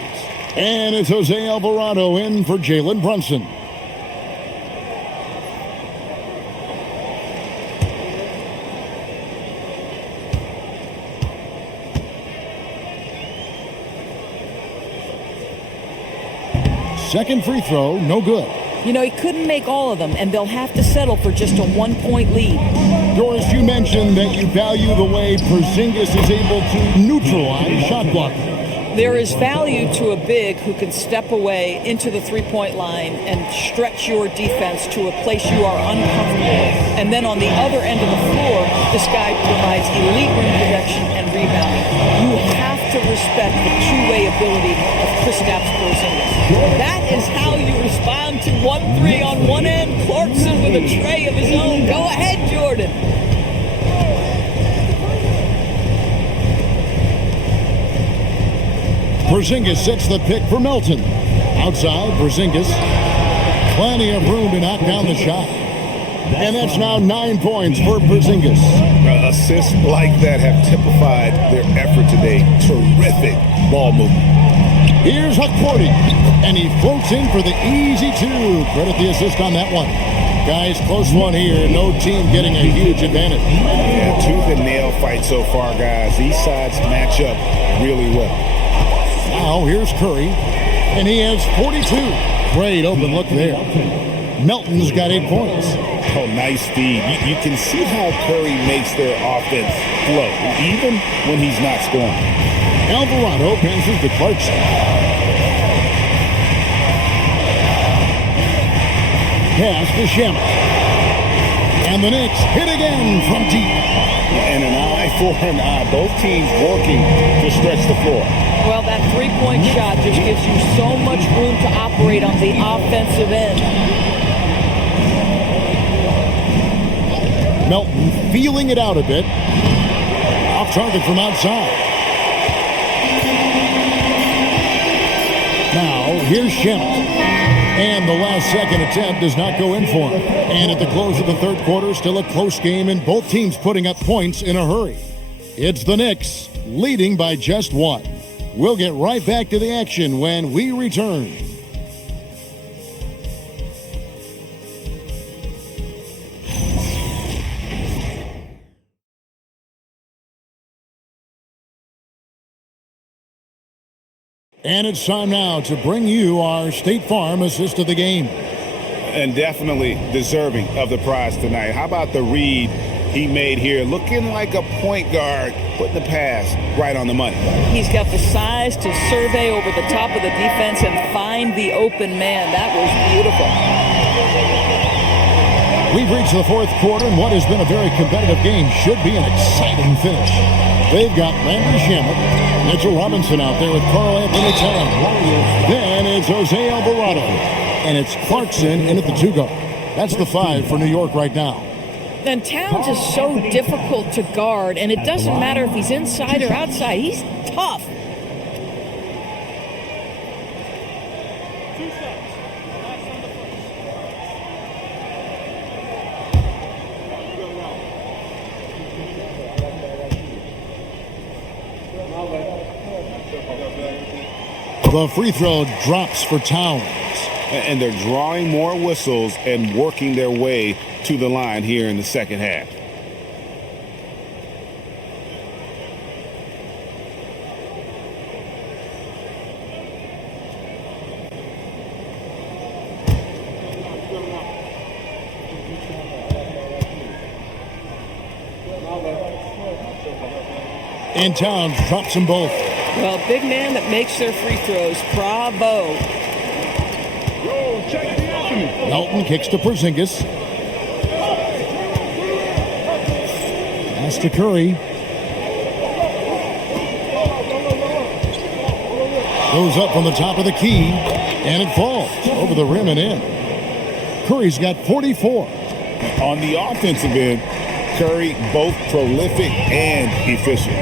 And it's Jose Alvarado in for Jalen Brunson. Second free throw, no good. You know, he couldn't make all of them, and they'll have to settle for just a 1-point lead. Doris, you mentioned that you value the way Porzingis is able to neutralize shot blockers. There is value to a big who can step away into the three-point line and stretch your defense to a place you are uncomfortable. And then on the other end of the floor, this guy provides elite rim protection and rebounding. You have to respect the two-way ability of Kristaps Porzingis. That is how you respond to 1-3 on one end. Clarkson with a tray of his own. Go ahead, Jordan. Porzingis sets the pick for Melton. Outside, Porzingis. Plenty of room to knock down the shot. And that's now 9 points for Porzingis. Assists like that have typified their effort today. Terrific ball movement. Here's Accordy. And he floats in for the easy 2. Credit the assist on that one. Guys, close one here. No team getting a huge advantage. Yeah, tooth and nail fight so far, guys. These sides match up really well. Now here's Curry, and he has 42. Great open look there. Melton's got 8 points. Oh, nice feed. You can see how Curry makes their offense flow, even when he's not scoring. Alvarado passes to Clarkson. Pass to Shamet. And the Knicks hit again from deep. And an eye for an eye. Both teams working to stretch the floor. Well, that three-point shot just gives you so much room to operate on the offensive end. Melton feeling it out a bit. Off target from outside. Now, here's Shemet. And the last second attempt does not go in for him. And at the close of the third quarter, still a close game, and both teams putting up points in a hurry. It's the Knicks leading by just one. We'll get right back to the action when we return. And it's time now to bring you our State Farm assist of the game. And definitely deserving of the prize tonight. How about the read he made here? Looking like a point guard, putting the pass right on the money. He's got the size to survey over the top of the defense and find the open man. That was beautiful. We've reached the fourth quarter, and what has been a very competitive game should be an exciting finish. They've got Landry Shamet, Mitchell Robinson out there with Carl Anthony Towns. Then it's Jose Alvarado, and it's Clarkson in at the 2 guard. That's the 5 for New York right now. And Towns is so difficult to guard, and it doesn't matter if he's inside or outside. He's tough. The free throw drops for Towns. And they're drawing more whistles and working their way to the line here in the second half. And Towns drops them both. Well, big man that makes their free throws. Bravo. Melton kicks to Porzingis. Pass to Curry. Goes up on the top of the key, and it falls over the rim and in. Curry's got 44. On the offensive end, Curry both prolific and efficient.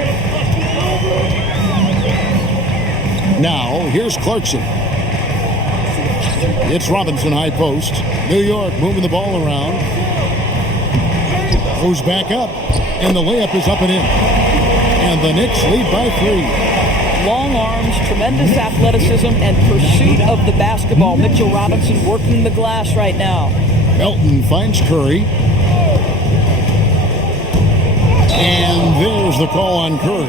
Now, here's Clarkson. It's Robinson high post. New York moving the ball around. Goes back up, and the layup is up and in. And the Knicks lead by 3. Long arms, tremendous athleticism, and pursuit of the basketball. Mitchell Robinson working the glass right now. Melton finds Curry. And there's the call on Curry.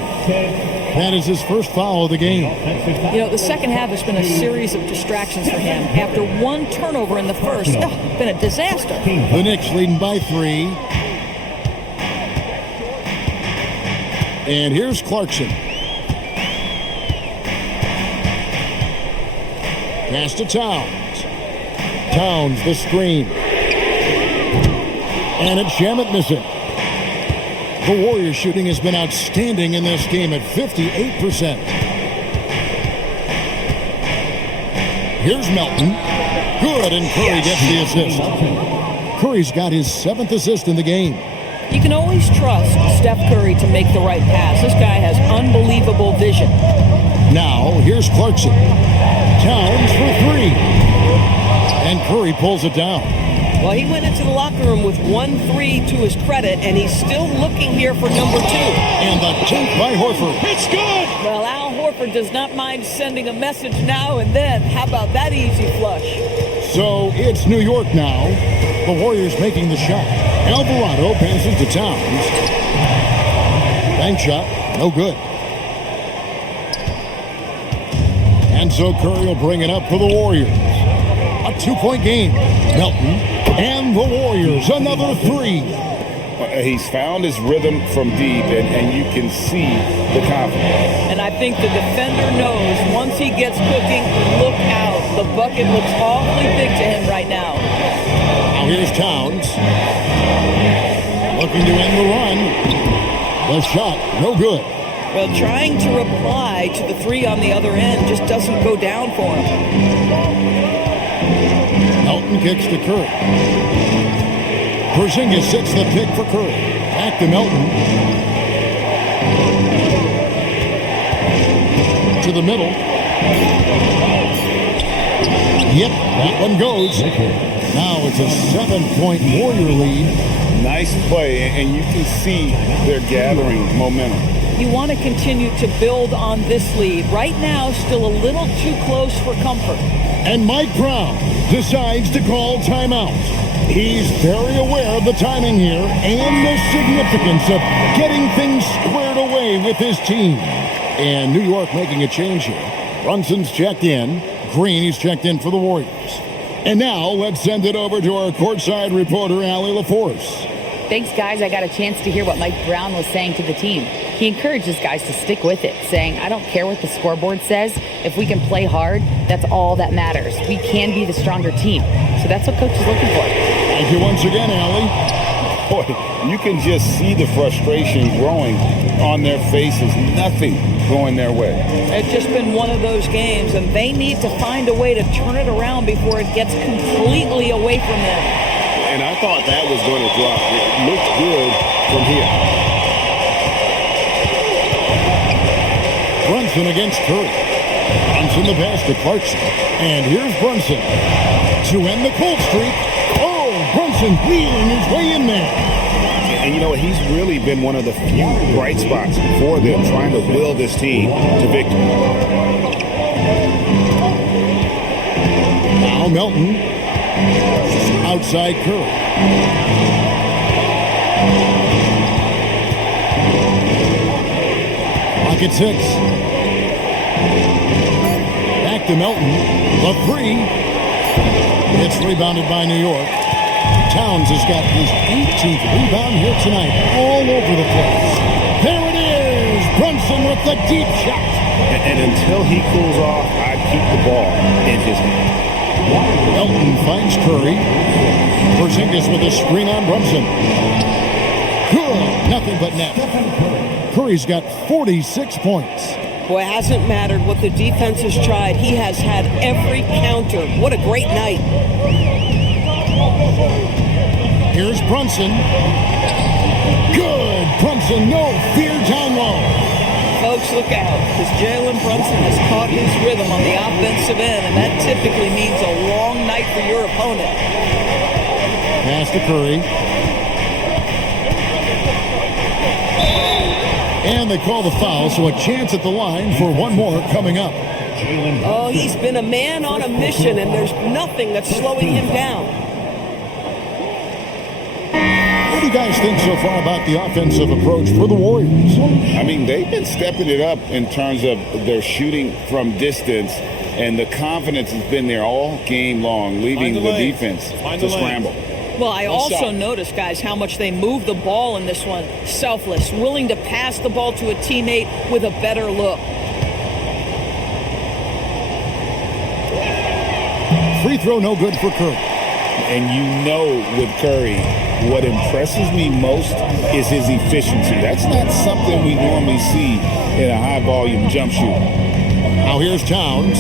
That is his first foul of the game. You know, the second half has been a series of distractions for him. After one turnover in the first, it's been a disaster. The Knicks leading by 3. And here's Clarkson. Pass to Towns. Towns, the screen. And it's Shamet missing. The Warriors shooting has been outstanding in this game at 58%. Here's Melton. Good, and Curry gets the assist. Curry's got his 7th assist in the game. You can always trust Steph Curry to make the right pass. This guy has unbelievable vision. Now, here's Clarkson. Towns for 3. And Curry pulls it down. Well, he went into the locker room with 1 3 to his credit, and he's still looking here for number 2. And the dunk by Horford. It's good! Well, Al Horford does not mind sending a message now and then. How about that easy flush? So it's New York now. The Warriors making the shot. Alvarado passes to Towns. Bank shot, no good. And so Curry will bring it up for the Warriors. A 2-point game. Melton and the Warriors, another 3. He's found his rhythm from deep, and you can see the confidence. And I think the defender knows once he gets cooking, look out. The bucket looks awfully big to him right now. Now here's Towns. Looking to end the run. The shot, no good. Well, trying to reply to the three on the other end just doesn't go down for him. Melton kicks to Curry. Porzingis sits the pick for Curry. Back to Melton. To the middle. Yep, that one goes. Now it's a 7-point Warrior lead. Nice play, and you can see they're gathering momentum. You want to continue to build on this lead. Right now, still a little too close for comfort. And Mike Brown decides to call timeout. He's very aware of the timing here and the significance of getting things squared away with his team. And New York making a change here. Brunson's checked in. Green, he's checked in for the Warriors. And now, let's send it over to our courtside reporter, Allie LaForce. Thanks, guys. I got a chance to hear what Mike Brown was saying to the team. He encourages guys to stick with it, saying, I don't care what the scoreboard says. If we can play hard, that's all that matters. We can be the stronger team. So that's what Coach is looking for. Thank you once again, Allie. Boy, you can just see the frustration growing on their faces. Nothing going their way. It's just been one of those games, and they need to find a way to turn it around before it gets completely away from them. And I thought that was going to drop. It looked good from here. Brunson against Curry. Brunson the pass to Clarkson. And here's Brunson to end the cold streak. Oh, Brunson wheeling his way in there. And you know, he's really been one of the few bright spots for them, trying to will this team to victory. Now Melton outside Curry. Clock at 6. Back to Melton. The three. It's rebounded by New York. Towns has got his 18th rebound here tonight, all over the place. There it is! Brunson with the deep shot. And until he cools off, I'd keep the ball in his hand. Melton finds Curry. Porzingis with a screen on Brunson. Good. Nothing but net. Curry's got 46 points. Boy, it hasn't mattered what the defense has tried. He has had every counter. What a great night. Here's Brunson. Good. Brunson, no fear down low. Folks, look out, because Jalen Brunson has caught his rhythm on the offensive end, and that typically means a long night for your opponent. Pass to Curry. And they call the foul, so a chance at the line for one more coming up. Oh, he's been a man on a mission, and there's nothing that's slowing him down. What do you guys think so far about the offensive approach for the Warriors? I mean, they've been stepping it up in terms of their shooting from distance, and the confidence has been there all game long, leaving the defense to scramble. Well, I also noticed, guys, how much they move the ball in this one. Selfless, willing to pass the ball to a teammate with a better look. Free throw no good for Curry. And you know with Curry, what impresses me most is his efficiency. That's not something we normally see in a high-volume jump shooter. Now here's Towns.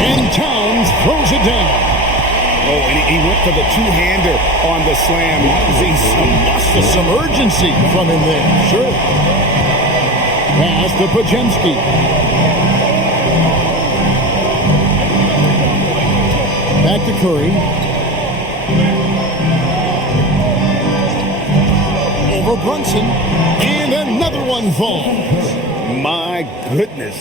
And Towns throws it down. Oh, and he went for the two-hander on the slam, using some muscle. Some urgency from him there. Sure. Pass to Podziemski. Back to Curry. Over Brunson. And another one falls. My goodness.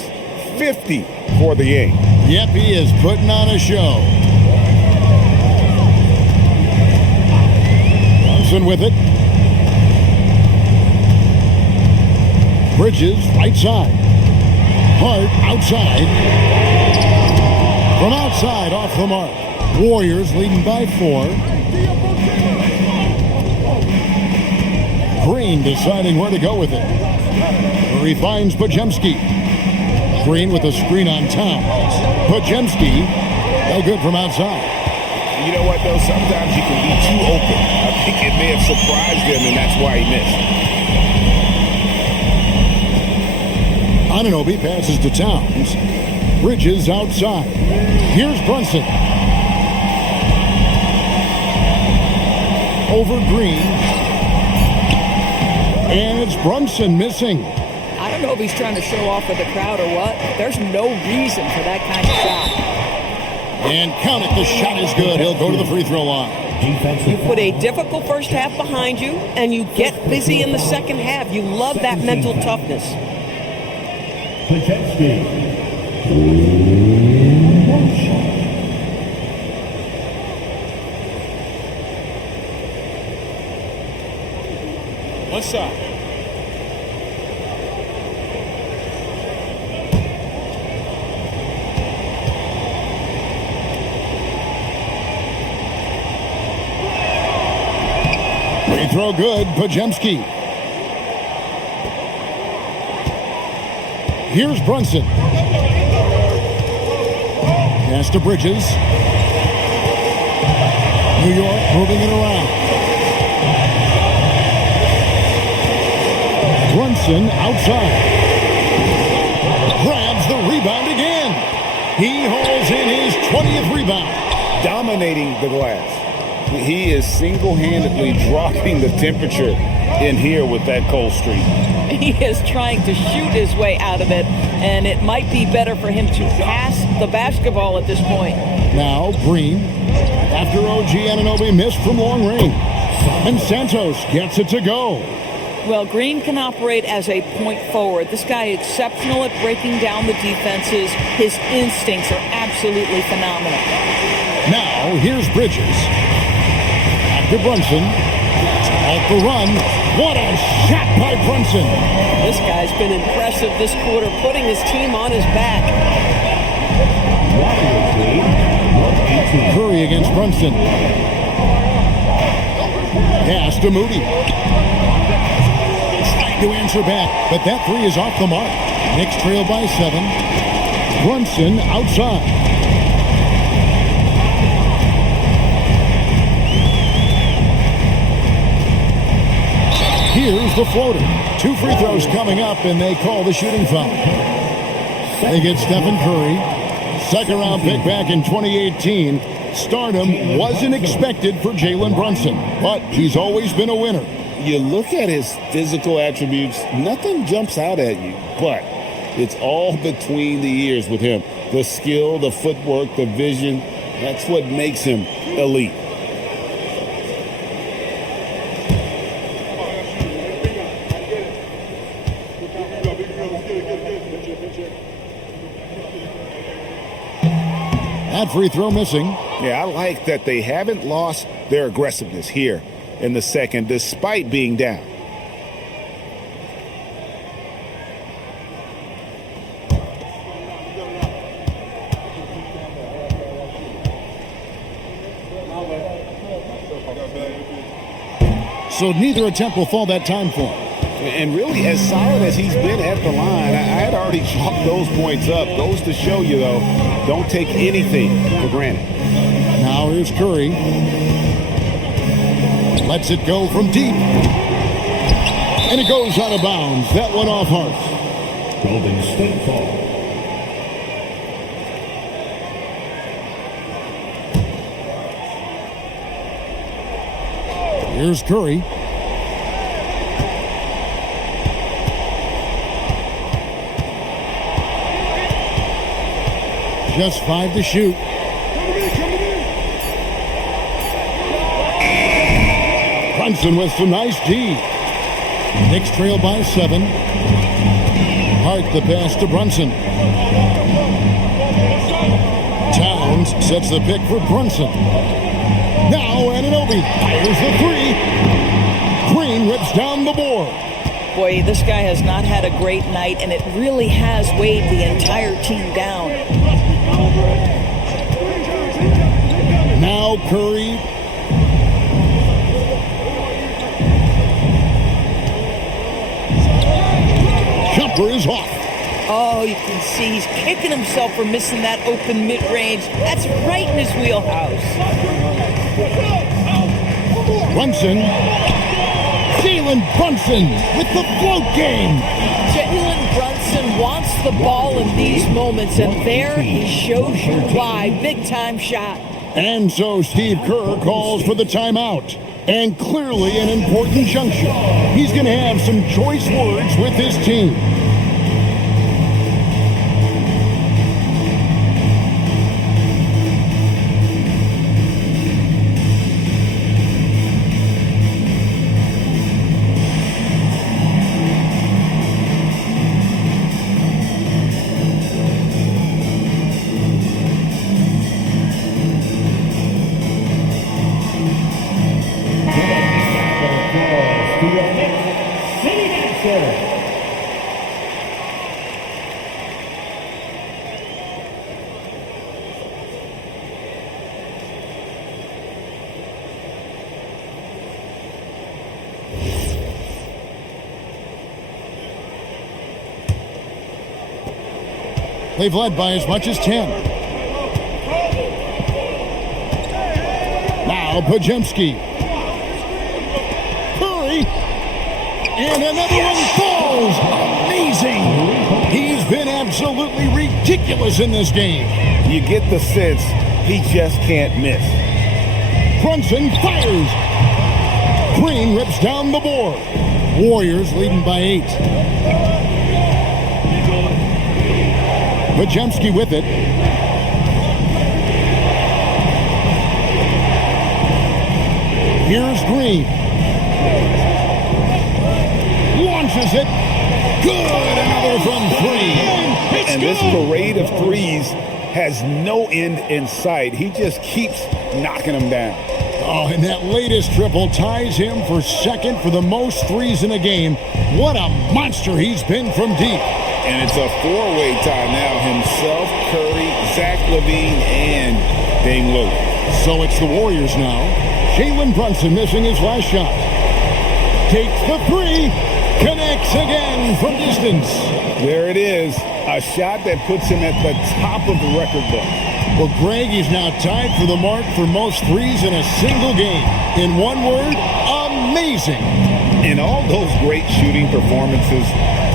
50 for the game. Yep, he is putting on a show. Brunson with it. Bridges, right side. Hart, outside. From outside, off the mark. Warriors leading by 4. Green deciding where to go with it. Curry finds Podziemski. Green with a screen on Towns. Podziemski, no good from outside. You know what, though? Sometimes you can be too open. I think it may have surprised him, and that's why he missed. Anunoby passes to Towns. Bridges outside. Here's Brunson. Over Green. And it's Brunson missing. I don't know if he's trying to show off with the crowd or what. There's no reason for that kind of shot. And count it, the shot is good. He'll go to the free throw line. You put a difficult first half behind you, and you get busy in the second half. You love that mental toughness. One shot. Free throw good, Podziemski. Here's Brunson. Pass to Bridges. New York moving it around. Brunson outside. Grabs the rebound again. He hauls in his 20th rebound. Dominating the glass. He is single-handedly dropping the temperature in here with that cold streak. He is trying to shoot his way out of it, and it might be better for him to pass the basketball at this point. Now Green, after OG Anunoby missed from long range. And Santos gets it to go. Well, Green can operate as a point forward. This guy is exceptional at breaking down the defenses. His instincts are absolutely phenomenal. Now here's Bridges. After Brunson. Off the run. What a shot by Brunson. This guy's been impressive this quarter, putting his team on his back. Curry against Brunson. Pass to Moody. Trying to answer back, but that three is off the mark. Knicks trail by 7. Brunson outside. Here's the floater. 2 free throws coming up, and they call the shooting foul. They get Stephen Curry. Second round pick back in 2018. Stardom wasn't expected for Jalen Brunson, but he's always been a winner. You look at his physical attributes, nothing jumps out at you, but it's all between the ears with him. The skill, the footwork, the vision, that's what makes him elite. That free throw missing. Yeah, I like that they haven't lost their aggressiveness here in the second, despite being down. So neither attempt will fall that time for him. And really, as solid as he's been at the line, I had already chalked those points up. Goes to show you, though, don't take anything for granted. Now here's Curry. Lets it go from deep. And it goes out of bounds. That one off Hart. Golden State ball. Here's Curry. Just 5 to shoot. Brunson with some nice D. Knicks trail by 7. Hart the pass to Brunson. Towns sets the pick for Brunson. Now Anunoby fires the 3. Green whips down the board. Boy, this guy has not had a great night, and it really has weighed the entire team down. Now Curry. Jumper is off. Oh, you can see he's kicking himself for missing that open mid-range. That's right in his wheelhouse. Brunson. Jalen Brunson with the float game. Jalen Brunson wants the ball in these moments, and there he shows you why. Big-time shot. And so Steve Kerr calls for the timeout. And clearly an important juncture. He's going to have some choice words with his team. They've led by as much as 10. Now Podziemski. Curry. And another one falls. Amazing. He's been absolutely ridiculous in this game. You get the sense he just can't miss. Brunson fires. Green rips down the board. Warriors leading by 8. Podziemski with it. Here's Green. Launches it. Good. Another from 3. And this parade of threes has no end in sight. He just keeps knocking them down. Oh, and that latest triple ties him for second for the most threes in a game. What a monster he's been from deep. And it's a four-way tie now. Himself, Curry, Zach LaVine, and Dame Lillard. So it's the Warriors now. Jalen Brunson missing his last shot. Takes the 3. Connects again from distance. There it is. A shot that puts him at the top of the record book. Well, Greg, he's now tied for the mark for most threes in a single game. In one word, amazing. And all those great shooting performances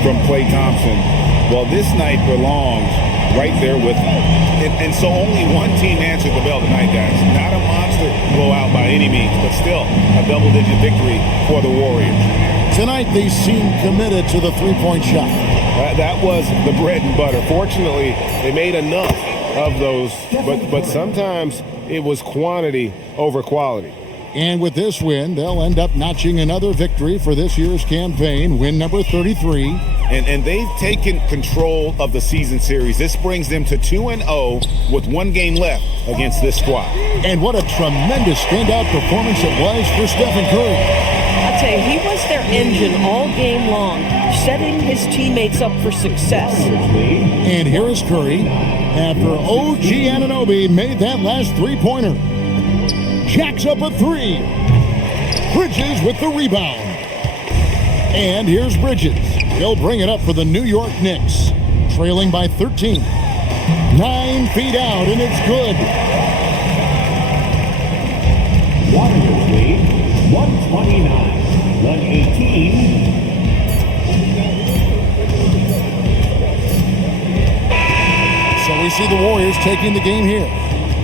from Klay Thompson, well, this night belongs right there with him. And so only one team answered the bell tonight, guys. Not a monster blowout by any means, but still a double-digit victory for the Warriors. Tonight, they seem committed to the three-point shot. That was the bread and butter. Fortunately, they made enough of those, but sometimes it was quantity over quality. And with this win, they'll end up notching another victory for this year's campaign, win number 33. And they've taken control of the season series. This brings them to 2-0 with one game left against this squad. And what a tremendous standout performance it was for Stephen Curry. I'll tell you, he was their engine all game long, setting his teammates up for success. And here is Curry after OG Anunoby made that last three-pointer. Jacks up a 3. Bridges with the rebound. And here's Bridges. He'll bring it up for the New York Knicks, trailing by 13. 9 feet out, and it's good. Warriors lead 129-118. So we see the Warriors taking the game here.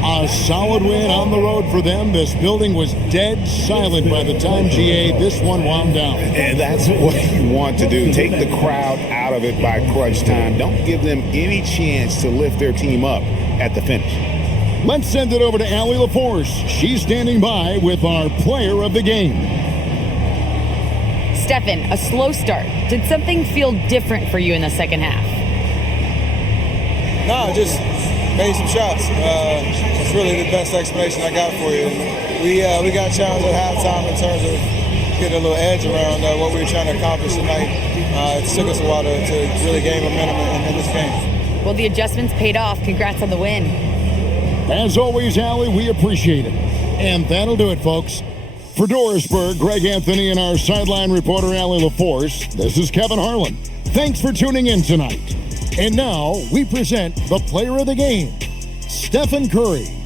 A solid win on the road for them. This building was dead silent by the time, GA, this one wound down. And that's what you want to do. Take the crowd out of it by crunch time. Don't give them any chance to lift their team up at the finish. Let's send it over to Allie LaForce. She's standing by with our player of the game. Stephen, a slow start. Did something feel different for you in the second half? No, just made some shots. That's really the best explanation I got for you. We got challenged at halftime in terms of getting a little edge around what we were trying to accomplish tonight. It took us a while to really gain momentum in this game. Well, the adjustments paid off. Congrats on the win. As always, Allie, we appreciate it. And that'll do it, folks. For Dorisburg, Greg Anthony and our sideline reporter, Allie LaForce, this is Kevin Harlan. Thanks for tuning in tonight. And now we present the player of the game, Stephen Curry.